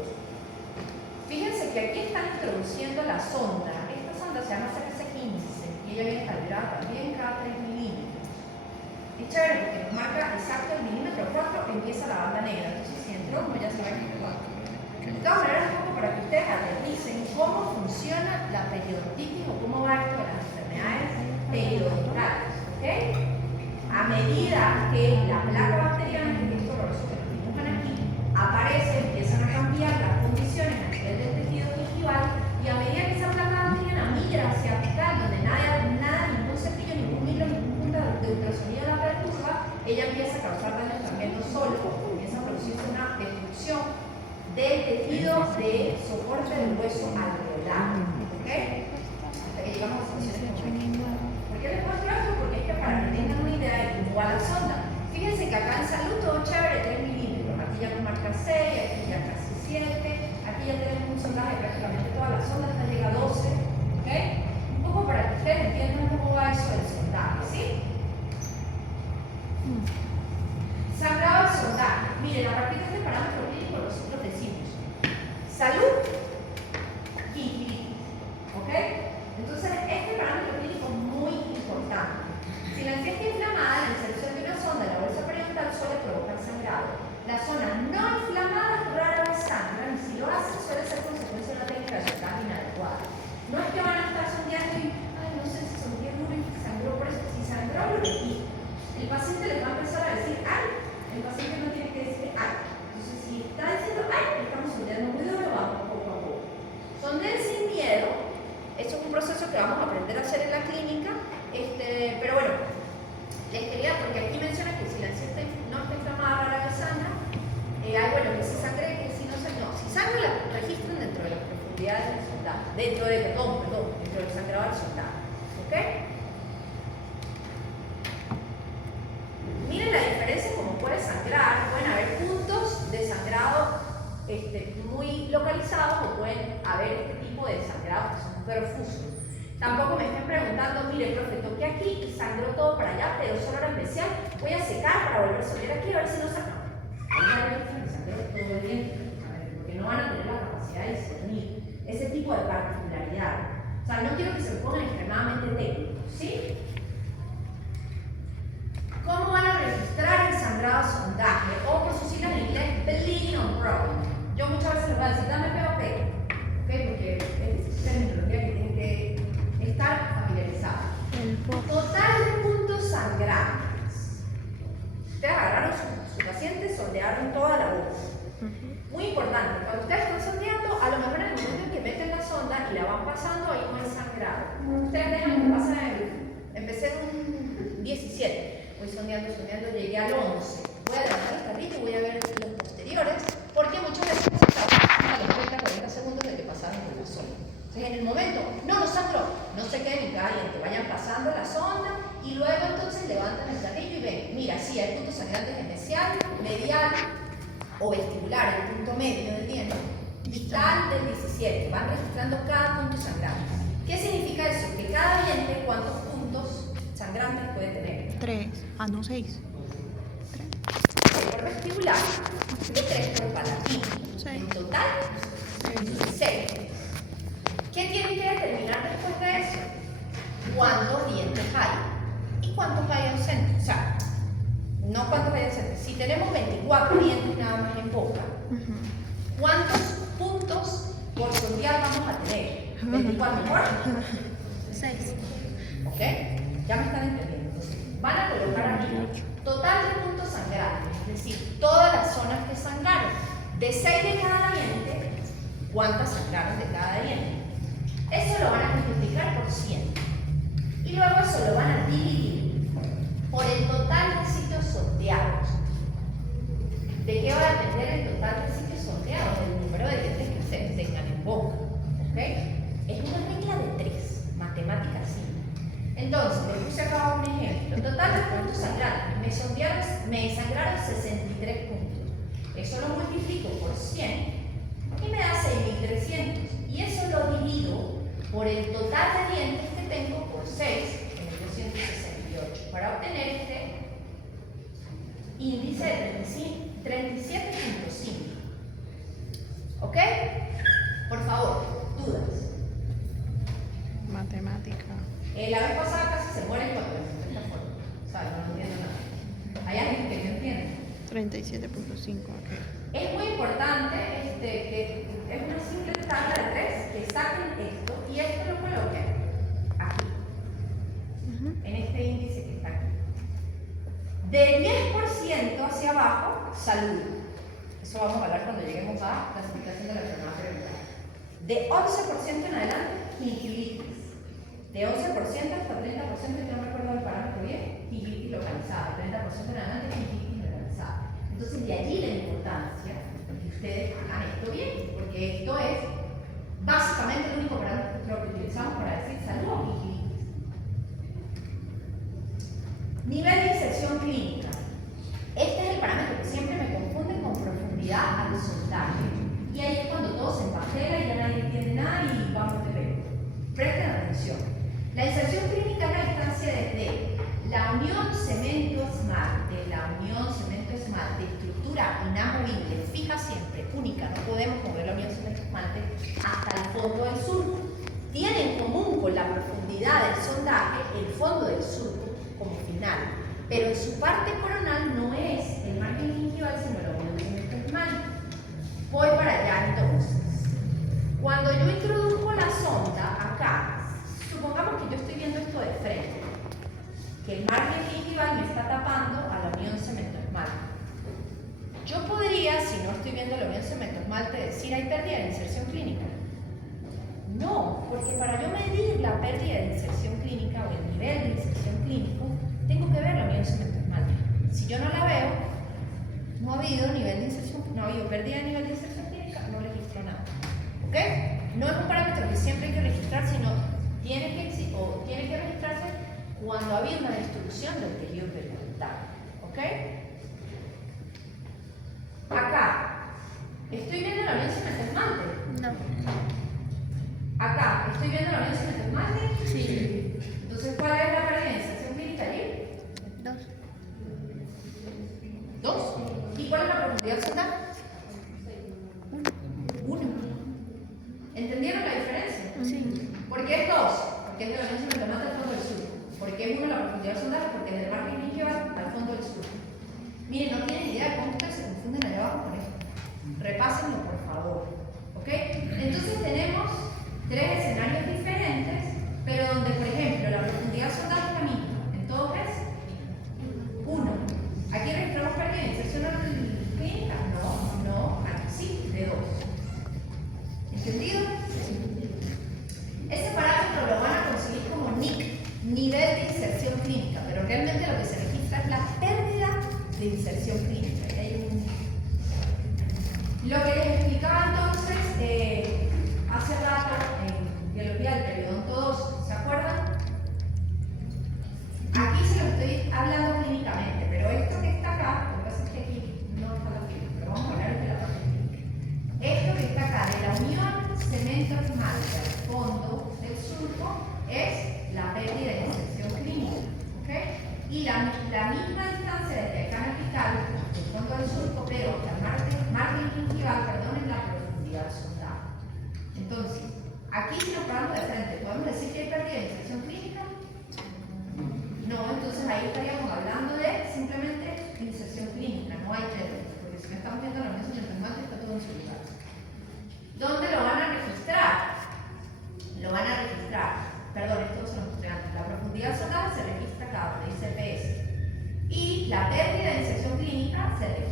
Fíjense que aquí están introduciendo la sonda. Esta sonda se llama CPC-15 y ella viene calibrada también cada 3 milímetros. Es chévere porque nos marca exacto el milímetro 4, empieza la banda negra. Entonces, si entró, como ya saben que es 4. De todas maneras, un poco para que ustedes aterricen cómo funciona la periodontitis o cómo va esto de las enfermedades periodontales. ¿Ok? A medida que la placa bacteriana, que es esto doloroso que nos dibujan aquí, aparece, empiezan a cambiar las condiciones a nivel del tejido gingival y a medida que esa placa bacteriana migra hacia apical, donde nada, ningún cepillo, ningún hilo, ningún punto de ultrasonido la perturba, ella empieza a causar daño también no solo, comienza a producirse una destrucción del tejido de soporte del hueso alveolar. ¿Ok? Hasta que llegamos a situaciones como esta. ¿Por qué les muestro esto? Porque es que para que tengan una idea de cómo va la sonda. Fíjense que acá en salud todo chévere, 3 milímetros. Aquí ya nos marca 6, aquí ya casi 7. Aquí ya tenemos un sondaje prácticamente toda la sonda, hasta llega a 12. ¿Ok? Un poco para que ustedes entiendan cómo va eso del sondaje. ¿Sí? Sangrado del sondaje. Miren, a partir de este parámetro clínico nosotros decimos salud, gingivitis. ¿Ok? Entonces, este parámetro clínico es muy importante. Si la encía está inflamada, la inserción de una sonda en la bolsa periodontal suele provocar sangrado. Las zonas no inflamadas rara vez sangran y si lo hacen suele ser consecuencia de una técnica de sondaje inadecuada. No es que van a estar sondeando y, ay, no sé si sondeé duro y sangró por eso. Si sangró, lo repito. El paciente les va a empezar a decir, ay, el paciente no tiene que decir, ay. Entonces, si está diciendo, ay, estamos sondeando muy duro, vamos poco a poco. Sondeen sin miedo. Esto es un proceso que vamos a aprender a hacer en la clínica, pero bueno, les quería, porque aquí menciona que si la encía no está inflamada, rara vez sangra, hay bueno, que si sangre, que si no sangra, no, si sangra la registran dentro de las profundidades del sondaje, dentro del sangrado del sondaje, ¿ok? Miren la diferencia como puede sangrar, pueden haber puntos de sangrado muy localizados o pueden haber este tipo de sangrados que son profusos. Tampoco me estén preguntando, mire, profe, toqué aquí y sangró todo para allá, pero solo era especial, voy a secar para volver a subir aquí a ver si no sangra. Ahí va a ver que sangró todo el diente, porque no van a tener la capacidad de discernir ese tipo de particularidad. O sea, no quiero que se pongan extremadamente técnicos, ¿sí? ¿Cómo van a registrar el sangrado sondaje? O por sus siglas en inglés, bleeding on growth. Yo muchas veces les voy a decir, dame POP, ¿ok? Porque es terminología que tienen que estar familiarizados. Total de puntos sangrantes. Ustedes agarraron su paciente, sondearon toda la boca. Muy importante, cuando ustedes están sondeando, a lo mejor en el momento en que meten la sonda y la van pasando, ahí no hay sangrado. Ustedes dejan que pasen, empecé en un 17. Voy sondeando, llegué al 11. Voy a levantar el carrito y voy a ver los posteriores, porque muchas veces a los 30-40 segundos de que pasaron por la sonda. Entonces, en el momento, no sangró, no se queden en cada diente, vayan pasando la sonda y luego entonces levantan el carrillo y ven, mira, sí, hay puntos sangrantes en mesial, medial o vestibular, el punto medio del diente, distal del 17. Van registrando cada punto sangrante. ¿Qué significa eso? Que cada diente, ¿cuántos puntos sangrantes puede tener? 3. Ah, no, 6. 3 por vestibular y 3 por palatino. En total, 6. ¿Qué tienen que determinar después de eso? ¿Cuántos dientes hay? ¿Y cuántos hay ausentes? O sea, no cuántos hay ausentes. Si tenemos 24 dientes nada más en boca, ¿cuántos puntos por sondear vamos a tener? 24 por 6. ¿Ok? Ya me están entendiendo. Entonces, van a colocar aquí total de puntos sangrantes es decir, todas las zonas que sangraron. De 6 de cada diente, ¿cuántas sangraron de cada diente? Eso lo van a multiplicar por 100. Y luego eso lo van a dividir por el total de sitios sondeados. ¿De qué va a depender el total de sitios sondeados? Del número de dientes que ustedes tengan en boca. ¿Ok? Es una regla de 3, matemática simple. Entonces, les puse acá un ejemplo. Total de puntos sangrados. Me sangraron 63 puntos. Eso lo multiplico por 100 y me da 6.300. Y eso lo divido por el total de dientes que tengo por 6 en el 268 para obtener este índice de 37.5. ¿Ok? Por favor, dudas. Matemática. La vez pasada casi se mueren cuando les esta forma. O sea, no entiendo nada. ¿Hay alguien que no entiende? 37.5, ok. Es muy importante que es una simple tabla de 3 que saquen esto y esto lo coloquen aquí, en este índice que está aquí. Del 10% hacia abajo, salud. Eso vamos a hablar cuando lleguemos a clasificación de la enfermedad hereditaria. De 11% en adelante, gingivitis. De 11% hasta 30%, yo no recuerdo el parámetro bien, gingivitis localizada. De 30% en adelante, gingivitis localizada. Entonces, de allí la importancia de que ustedes hagan esto bien, porque esto es básicamente el único parámetro que utilizamos para decir salud o gingivitis. Nivel de inserción clínica. Este es el parámetro que siempre me confunde con profundidad al sondaje. Y ahí es cuando todo se empajela y ya nadie entiende nada y vamos de ver. Presten atención. La inserción clínica es la distancia desde la unión cemento-esmalte, de estructura inamovible, fija siempre, única, no podemos mover la unión cemento-esmalte hasta el fondo del surco. Tiene en común con la profundidad del sondaje el fondo del surco como final, pero en su parte coronal no es el margen gingival, sino la unión cemento-esmalte. Voy para allá entonces. Cuando yo introduzco la sonda acá, supongamos que yo estoy viendo esto de frente, que el margen gingival me está tapando a la unión cemento-esmalte. Yo podría, si no estoy viendo la unión cemento-esmalte, decir hay pérdida de inserción clínica. No, porque para yo medir la pérdida de inserción clínica o el nivel de inserción clínico, tengo que ver la unión cemento-esmalte. Si yo no la veo, no ha habido nivel de inserción, no ha habido pérdida de nivel de inserción clínica, no registro nada. ¿Ok? No es un parámetro que siempre hay que registrar, sino tiene que registrarse cuando ha habido una destrucción del tejido periodontal. ¿Ok? Acá, ¿estoy viendo la unión cemento-esmalte? No. Acá, ¿estoy viendo la unión cemento-esmalte? Sí. Entonces, ¿cuál es la pérdida de inserción clínica allí? 2. 2. ¿Y cuál es la profundidad sonda? 1. ¿Entendieron la diferencia? Sí. ¿Por qué es 2? Porque es de la unión cemento-esmalte al fondo del surco. ¿Por qué es 1 la profundidad sonda? Porque es del margen gingival al fondo del surco. Miren, no tienen idea de cómo ustedes se confunden allá abajo con esto. Repásenlo, por favor. ¿Ok? Entonces tenemos 3 escenarios diferentes, pero donde, por ejemplo, la profundidad sonda es la misma. En todos es 1. ¿Aquí registramos pérdida de inserción clínica? No, aquí sí, de 2. ¿Entendido? Ese parámetro lo van a conseguir como NIC, nivel de inserción clínica, pero realmente lo que se registra es la pérdida de inserción clínica. Lo que les explicaba entonces hace rato en biología del periodonto 2, ¿se acuerdan? Aquí se lo estoy hablando clínicamente, pero esto que está acá, lo que pasa es que aquí no está la clínica, pero vamos a hablar de la parte clínica. Esto que está acá, de la unión cemento-esmalte al fondo del surco, es la pérdida de inserción clínica. ¿Okay? Y la misma distancia desde acá en apical, el fondo del surco, pero hasta el margen gingival, en la profundidad sondada. Entonces, aquí si nos paramos de frente, ¿podemos decir que hay pérdida de inserción clínica? No, entonces ahí estaríamos hablando de simplemente inserción clínica, no hay pérdida, porque si no estamos viendo la unión cemento-esmalte está todo en su lugar. ¿Dónde lo van a registrar? Lo van a registrar, perdón, esto se lo mostré antes, la profundidad sondada se registra acá, donde dice PS. Y la pérdida de inserción clínica se registra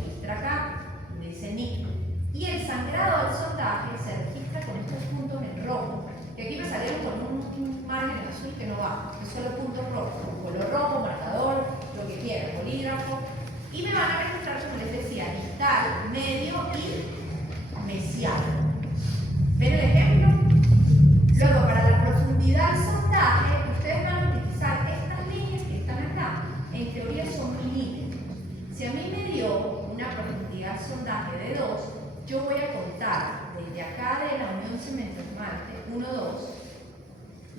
yo voy a contar desde acá de la Unión Cementos Marte, 1, 2,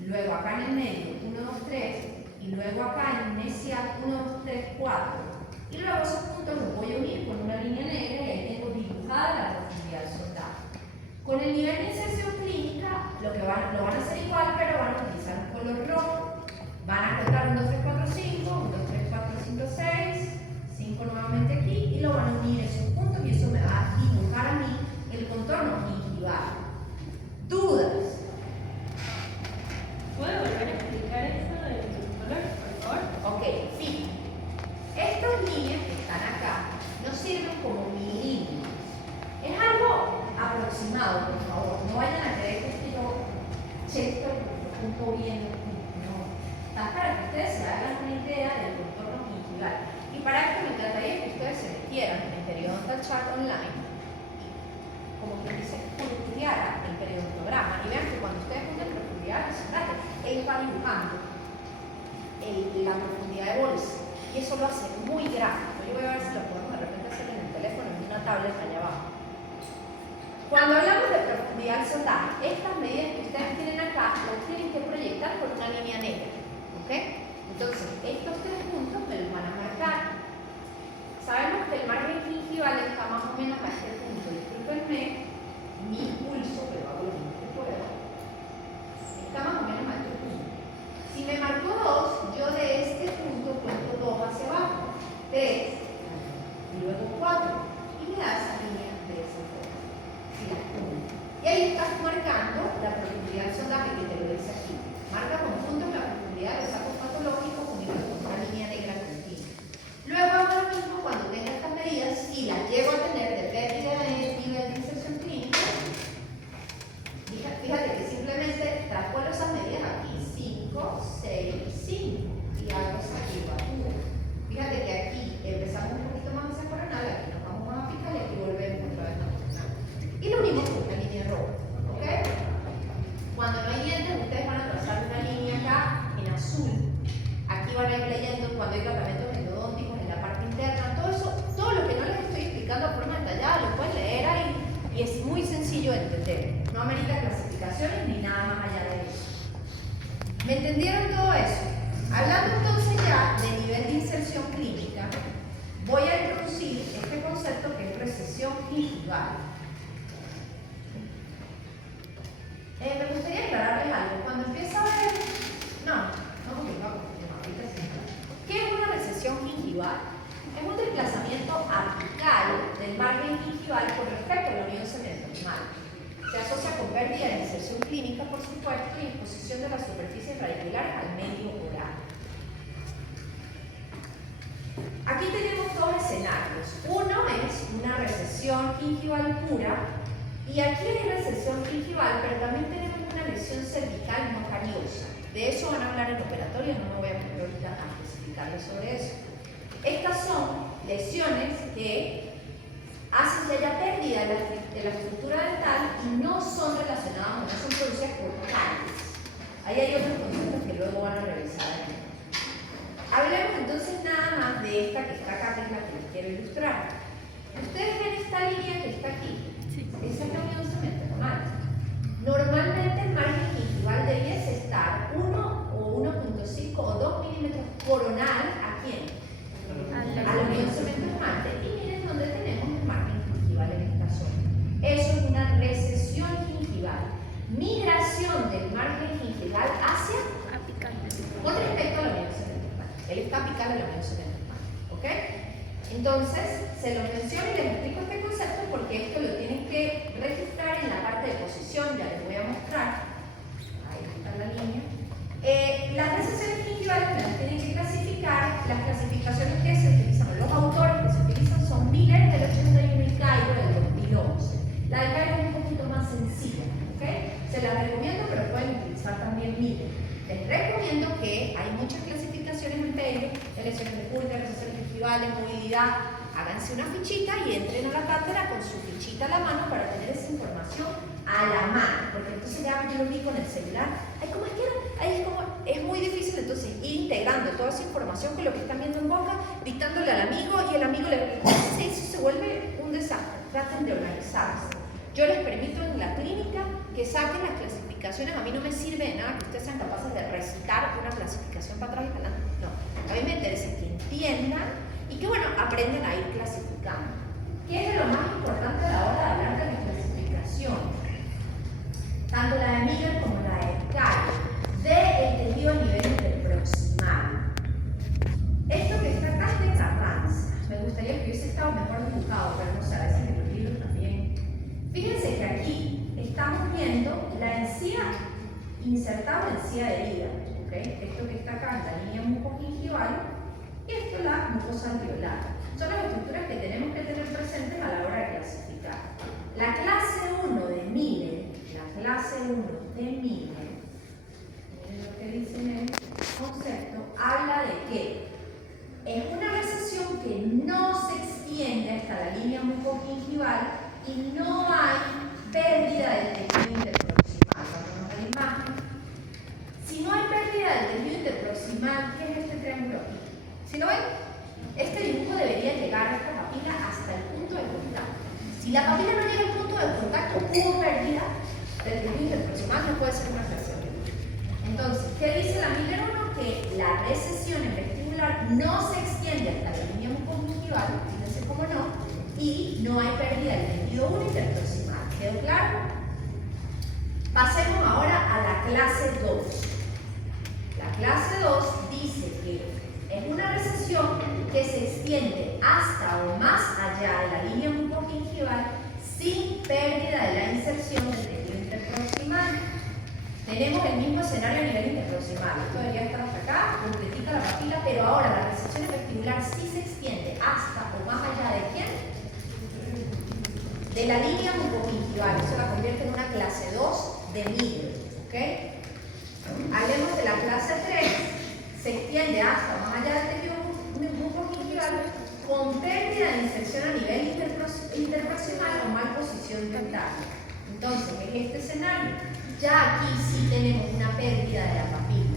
luego acá en el medio, 1, 2, 3, y luego acá en inicial, 1, 2, 3, 4. Y luego esos puntos los voy a unir con una línea negra y ahí tengo dibujada la profundidad del soldado. Con el nivel de inserción clínica, lo van a hacer igual, pero van a utilizar un color rojo. Van a contar 1, 2, 3, 4, 5, 1, 2, 3, 4, 5, 6, 5 nuevamente aquí, y lo van a unir esos puntos y eso me va a dibujar a mí el contorno gingival. ¿Dudas? ¿Puedo volver a explicar eso del color, por favor? Ok, sí. Estas líneas que están acá no sirven como milímetros. Es algo aproximado, por favor. No vayan a creer que yo checo el punto bien. No. Está para que ustedes se hagan una idea del contorno gingival. Y para esto me encantaría que ustedes se metieran en Periodontal Chart Online y, como que dice, estudiaran el periodontograma y vean que cuando ustedes ponen profundidad de soldado, él va dibujando la profundidad de bolsa. Y eso lo hace muy gráfico. Yo voy a ver si lo podemos de repente hacer en el teléfono, en una tablet allá abajo. Cuando hablamos de profundidad del soldado, estas medidas que ustedes tienen acá las tienen que proyectar por una línea negra. ¿Ok? Entonces, estos 3 puntos me los van a marcar. Sabemos que el margen gingival está más o menos a este punto. Discúlpenme mi pulso, pero hago lo mismo que puedo. Está más o menos a este punto. Si me marcó 2, yo de este punto cuento 2 hacia abajo, 3, y luego 4, y me da esa línea de esa forma. Si la junto. Y ahí estás marcando la profundidad del sondaje que te lo dice aquí. Marca con puntos la profundidad de los sacos patológicos unidos con una línea negra continua. Luego hago lo mismo cuando tenga estas medidas, si las llego a tener de pérdida de nivel de inserción clínica. Fíjate que simplemente traspuesto esas medidas aquí, 5, 6, 5, y hago esa curvatura. Fíjate que aquí empezamos un poquito más hacia coronal, aquí nos vamos más a picar y aquí volvemos otra vez a coronal. Y lo unimos con una línea roja, ¿ok? Cuando no hay dientes, ustedes van a trazar una línea acá en azul. Aquí van a ir leyendo cuando hay tratamientos endodónticos en la parte interna. Todo eso, todo lo que no les estoy explicando de forma detallada, lo pueden leer ahí y es muy sencillo de entender. No amerita clasificaciones ni nada más allá de eso. ¿Me entendieron todo eso? Hablando entonces ya de nivel de inserción clínica, voy a introducir este concepto que es recesión gingival. Me gustaría aclararles algo. Cuando empieza a ver... ¿Qué es una recesión gingival? Es un desplazamiento apical del margen gingival con respecto a la unión cemental. Se asocia con pérdida de inserción clínica, por supuesto, y exposición de las superficies radiculares al medio oral. Aquí tenemos 2 escenarios. Uno es una recesión gingival pura, y aquí hay recesión gingival, pero también tenemos una lesión cervical no cariosa. De eso van a hablar en operatorio, no me voy a poner ahorita a especificarles sobre eso. Estas son lesiones que hacen que haya pérdida de la estructura dental y no son relacionadas, no son producidas por caries. Ahí hay otros conceptos que luego van a revisar aquí. Hablemos entonces nada más de esta que está acá, que es la que les quiero ilustrar. Ustedes ven esta línea que está aquí. Esa es la unión cemental. Normalmente el margen gingival debiese estar 1 o 1.5 o 2 milímetros coronal ¿a quién? A la unión cemental. Y miren dónde tenemos el margen gingival en esta zona. Eso es una recesión gingival. Migración del margen gingival hacia Apical. con respecto a la unión cemental. Él está apical a la unión cemental. ¿Ok? Entonces, se los menciono y les explico este concepto porque esto lo tienen que registrar en la parte de posición, ya les voy a mostrar. Ahí está la línea. Las recesiones gingivales las tienen que clasificar, las clasificaciones que se utilizan, los autores que se utilizan son Miller del 81 y Cairo del 2011. La de Cairo es un poquito más sencilla, ¿ok? Se la recomiendo, pero pueden utilizar también Miller. Les recomiendo que hay muchas clasificaciones en medio, lesiones de curva, recesiones gingivales, movilidad. Háganse una fichita y entren a la cátedra con su fichita a la mano para tener esa información a la mano, porque entonces ya yo lo vi con el celular, ahí como quieran, ahí es como, es muy difícil entonces ir integrando toda esa información con lo que están viendo en boca, dictándole al amigo y el amigo le eso se vuelve un desastre. traten de organizarse. Yo les permito en la clínica que saquen las clasificaciones. A mí no me sirve de nada que ustedes sean capaces de recitar una clasificación para atrás y para adelante. No, a mí me interesa que entiendan y que, bueno, aprendan a ir clasificando. ¿Qué es lo más importante a la hora de hablar de la clasificación? Tanto la de Miller como la de Calle, del tejido a nivel interproximal. Esto que está acá es de Carranza. Me gustaría que hubiese estado mejor dibujado, pero no sé, a veces en los libros también. Fíjense que aquí estamos viendo la encía insertada en encía de herida. ¿Okay? Esto que está acá es la línea mucogingival y esto es la mucosa alveolar. Son las estructuras que tenemos que tener presentes a la hora de clasificar. La clase 1 de Miller, miren lo que dice en el concepto, habla de que es una recesión que no se extiende hasta la línea mucogingival y no hay pérdida del tejido interproximal. Vamos a la imagen. Si no hay pérdida del tejido interproximal, ¿qué es este triángulo aquí? ¿Sí lo ven? Este dibujo debería llegar a esta papila hasta el punto de contacto. Si la papila no llega al punto de contacto, hubo pérdida del tejido interproximal, no puede ser una recesión. Entonces, ¿qué dice la Miller 1? Que la recesión en vestibular no se extiende hasta la línea mucogingival, fíjense cómo no, y no hay pérdida del tejido 1 interproximal. ¿Quedó claro? Pasemos ahora a la clase 2. La clase 2 dice que es una recesión que se extiende hasta o más allá de la línea mucogingival sin pérdida de la inserción del tejido interproximal. Tenemos el mismo escenario a nivel interproximal. Esto debería estar hasta acá, completita la papila, pero ahora la recesión vestibular sí se extiende hasta o más allá de ¿quién? De la línea mucogingival. Eso la convierte en una clase 2 de Miller. ¿Ok? Hablemos de la clase 3. Se extiende hasta más allá del tejido mucogingival con pérdida de inserción a nivel interproximal o malposición dental. Entonces, en este escenario, ya aquí sí tenemos una pérdida de la papila.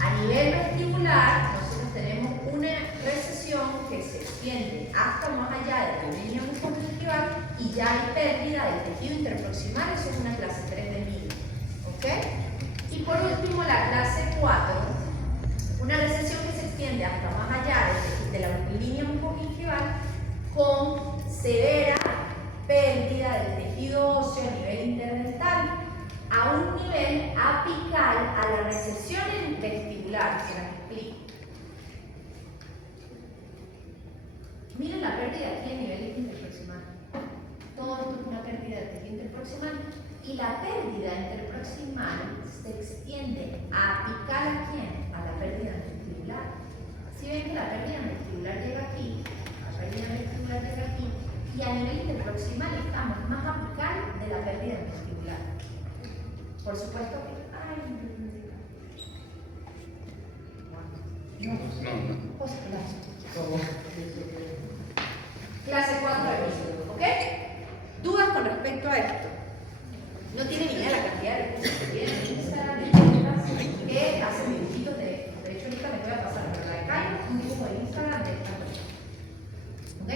A nivel vestibular, nosotros tenemos una recesión que se extiende hasta más allá de la línea mucogingival y ya hay pérdida del tejido interproximal. Eso es una clase 3 de Miller. ¿Ok? Y por último, la clase 4, una recesión que se extiende hasta más allá de la línea mucogingival con severa pérdida del tejido óseo a nivel interdental a un nivel apical a la recesión vestibular. Se las explico. Miren la pérdida aquí a nivel interproximal. Todo esto es una pérdida del tejido interproximal. Y la pérdida interproximal se extiende apical ¿a quién? A la pérdida vestibular. Si ven que la pérdida vestibular llega aquí, la pérdida vestibular llega aquí, y a nivel interproximal estamos más apical de la pérdida vestibular. Por supuesto que... Clase 4 de Miller, ¿ok? ¿Dudas con respecto a esto? No tienen ni idea la cantidad de recursos que tienen en Instagram, de chicas que hacen dibujitos de esto. De hecho, ahorita me voy a pasar, pero la de Cairo, un dibujo de Instagram de esta cosa. ¿Ok?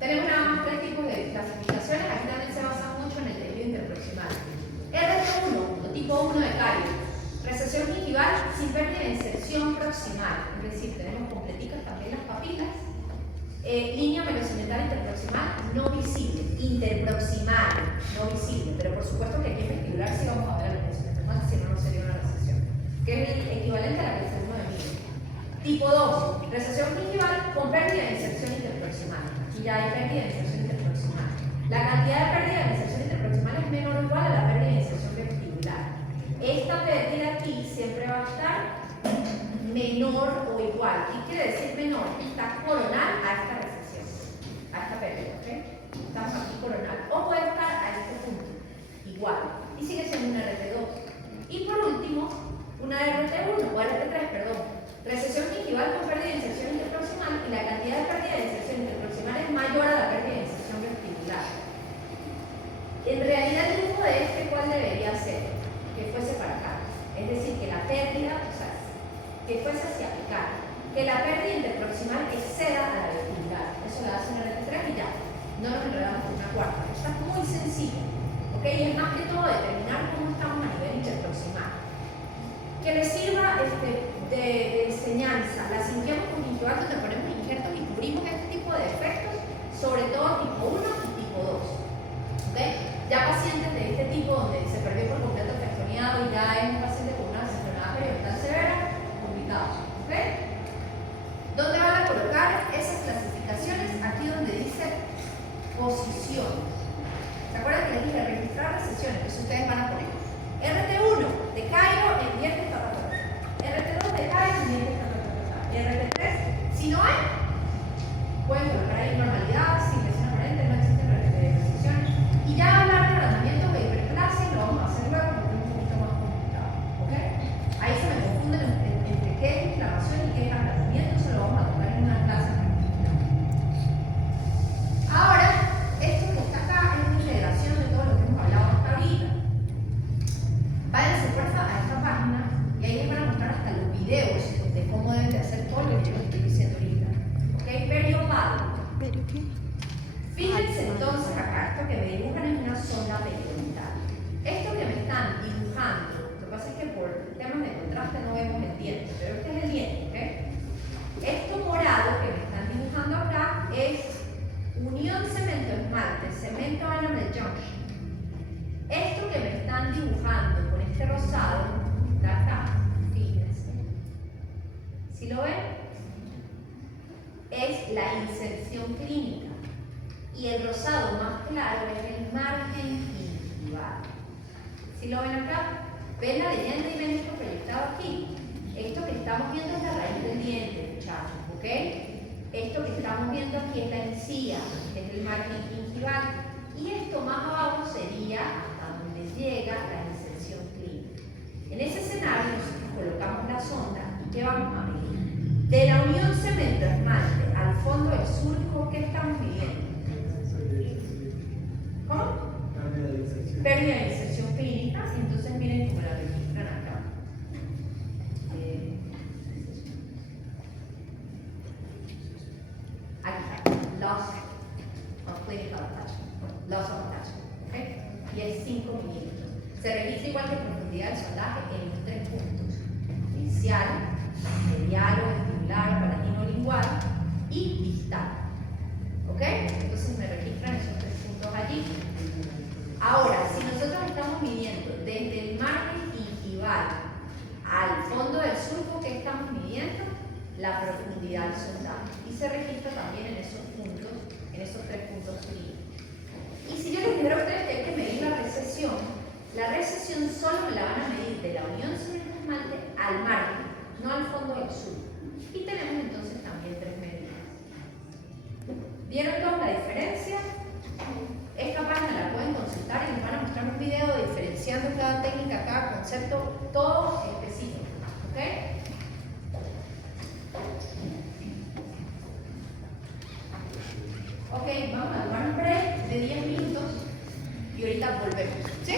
Tenemos nada más 3 tipos de clasificaciones. Aquí también se basa mucho en el tejido interproximal. RT1, o tipo 1 de Cairo. Recesión gingival sin pérdida de inserción proximal. Es decir, tenemos completicas también las papilas. Línea melocimental interproximal no visible. Interproximal no visible. Pero por supuesto que aquí en vestibular sí vamos a ver a la melocimental, si no, no sería una recesión. Que es el equivalente a la clase 1 de Miller. Tipo 2, recesión gingival con pérdida de inserción interproximal. Aquí ya hay pérdida de inserción interproximal. La cantidad de pérdida de inserción interproximal es menor o igual a la pérdida de inserción vestibular. Esta pérdida aquí siempre va a estar menor o igual. ¿Qué quiere decir menor? Está coronal a esta recesión, a esta pérdida, ¿ok? Estamos aquí coronal. O puede estar a este punto, igual. Y sigue siendo una RT2. Y por último, una RT1 o RT3, perdón. Recesión gingival con pérdida de inserción interproximal y la cantidad de pérdida de inserción interproximal es mayor a la pérdida de inserción vestibular. En realidad el dibujo de este, ¿cuál debería ser? Que fuese para acá. Es decir, que la pérdida, o sea, que fuese hacia apical. Que la pérdida interproximal exceda a la vestibular. Eso la hace una RT3 y ya. No nos enredamos en una cuarta. Esta es muy sencilla. ¿Ok? Y es más que todo determinar cómo estamos a nivel interproximal. Que les sirva de enseñanza. La cinquiema conjuntural donde ponemos injertos y cubrimos este tipo de efectos, sobre todo tipo 1 y tipo 2. ¿Ok? Ya pacientes de este tipo donde se perdió por completo el textoniado y ya es un paciente con una enfermedad periodontal severa, complicados. ¿Ok? ¿Dónde van a colocar esas clasificaciones? Aquí donde dice posiciones. ¿Se acuerdan que les dije registrar recesiones? Entonces ustedes van a poner RT1 de Cairo en dientes RT2 de Cairo en dientes RT3. Si no hay, pueden colocar ahí normalidad, sin lesión aparente, no existen recesiones. Y ya hablar de tratamiento de hiperplasia lo vamos a hacer luego porque es un poquito más complicado. ¿Ok? Ahí se me confunden entre qué es inflamación y qué es agravamiento, eso lo vamos a tocar en una clase. Ahora, esto que está acá es una integración de todo lo que hemos hablado hasta ahorita. Váyanse porfa a esta página y ahí les van a mostrar hasta los videos de cómo deben de hacer todo lo que yo les estoy diciendo ahorita. ¿Ok? Periopado. ¿Pero qué? Fíjense entonces acá, esto que me dibujan es una sonda periodontal. Esto que me están dibujando, lo que pasa es que por temas de contraste no vemos el diente, pero este es el diente, ¿ok? Esto morado que me están dibujando acá es unión cemento-esmalte, cemento-enamel junction. Esto que me están dibujando con este rosado, de acá, fíjense. ¿Sí lo ven? Es la inserción clínica. Y el rosado más claro es el margen gingival. ¿Sí lo ven acá? ¿Ven la leyenda y ven esto proyectado aquí? Esto que estamos viendo es la raíz del diente, muchachos, ¿ok? Esto que estamos viendo aquí es la encía, es el margen gingival. Y esto más abajo sería hasta donde llega la inserción clínica. En ese escenario nosotros colocamos la sonda y ¿qué vamos a medir? De la unión cemento-esmalte al fondo del surco, ¿qué estamos midiendo? ¿Cómo? Pérdida de inserción clínica. Entonces miren cómo la registran acá. Aquí está. Loss of clinical attachment. Loss of attachment. ¿Okay? Y es 5 milímetros. Se registra igual que profundidad del sondaje en los 3 puntos. Inicial, medial o vestibular, palatino lingual y distal. ¿Ok? Entonces me registran esos 3 puntos allí. Ahora, si nosotros estamos midiendo desde el margen gingival al fondo del surco, ¿qué estamos midiendo? La profundidad del sondaje. Y se registra también en esos puntos, en esos 3 puntos clínicos. Y si yo les dijera a ustedes que hay que medir la recesión solo me la van a medir de la unión cemento-esmalte al margen, no al fondo del surco. Y tenemos entonces también 3 medidas. ¿Vieron todos la diferencia? Esta página la pueden consultar y les van a mostrar un video diferenciando cada técnica, cada concepto, todo específico. ¿Ok? Ok, vamos a tomar un break de 10 minutos y ahorita volvemos. ¿Sí?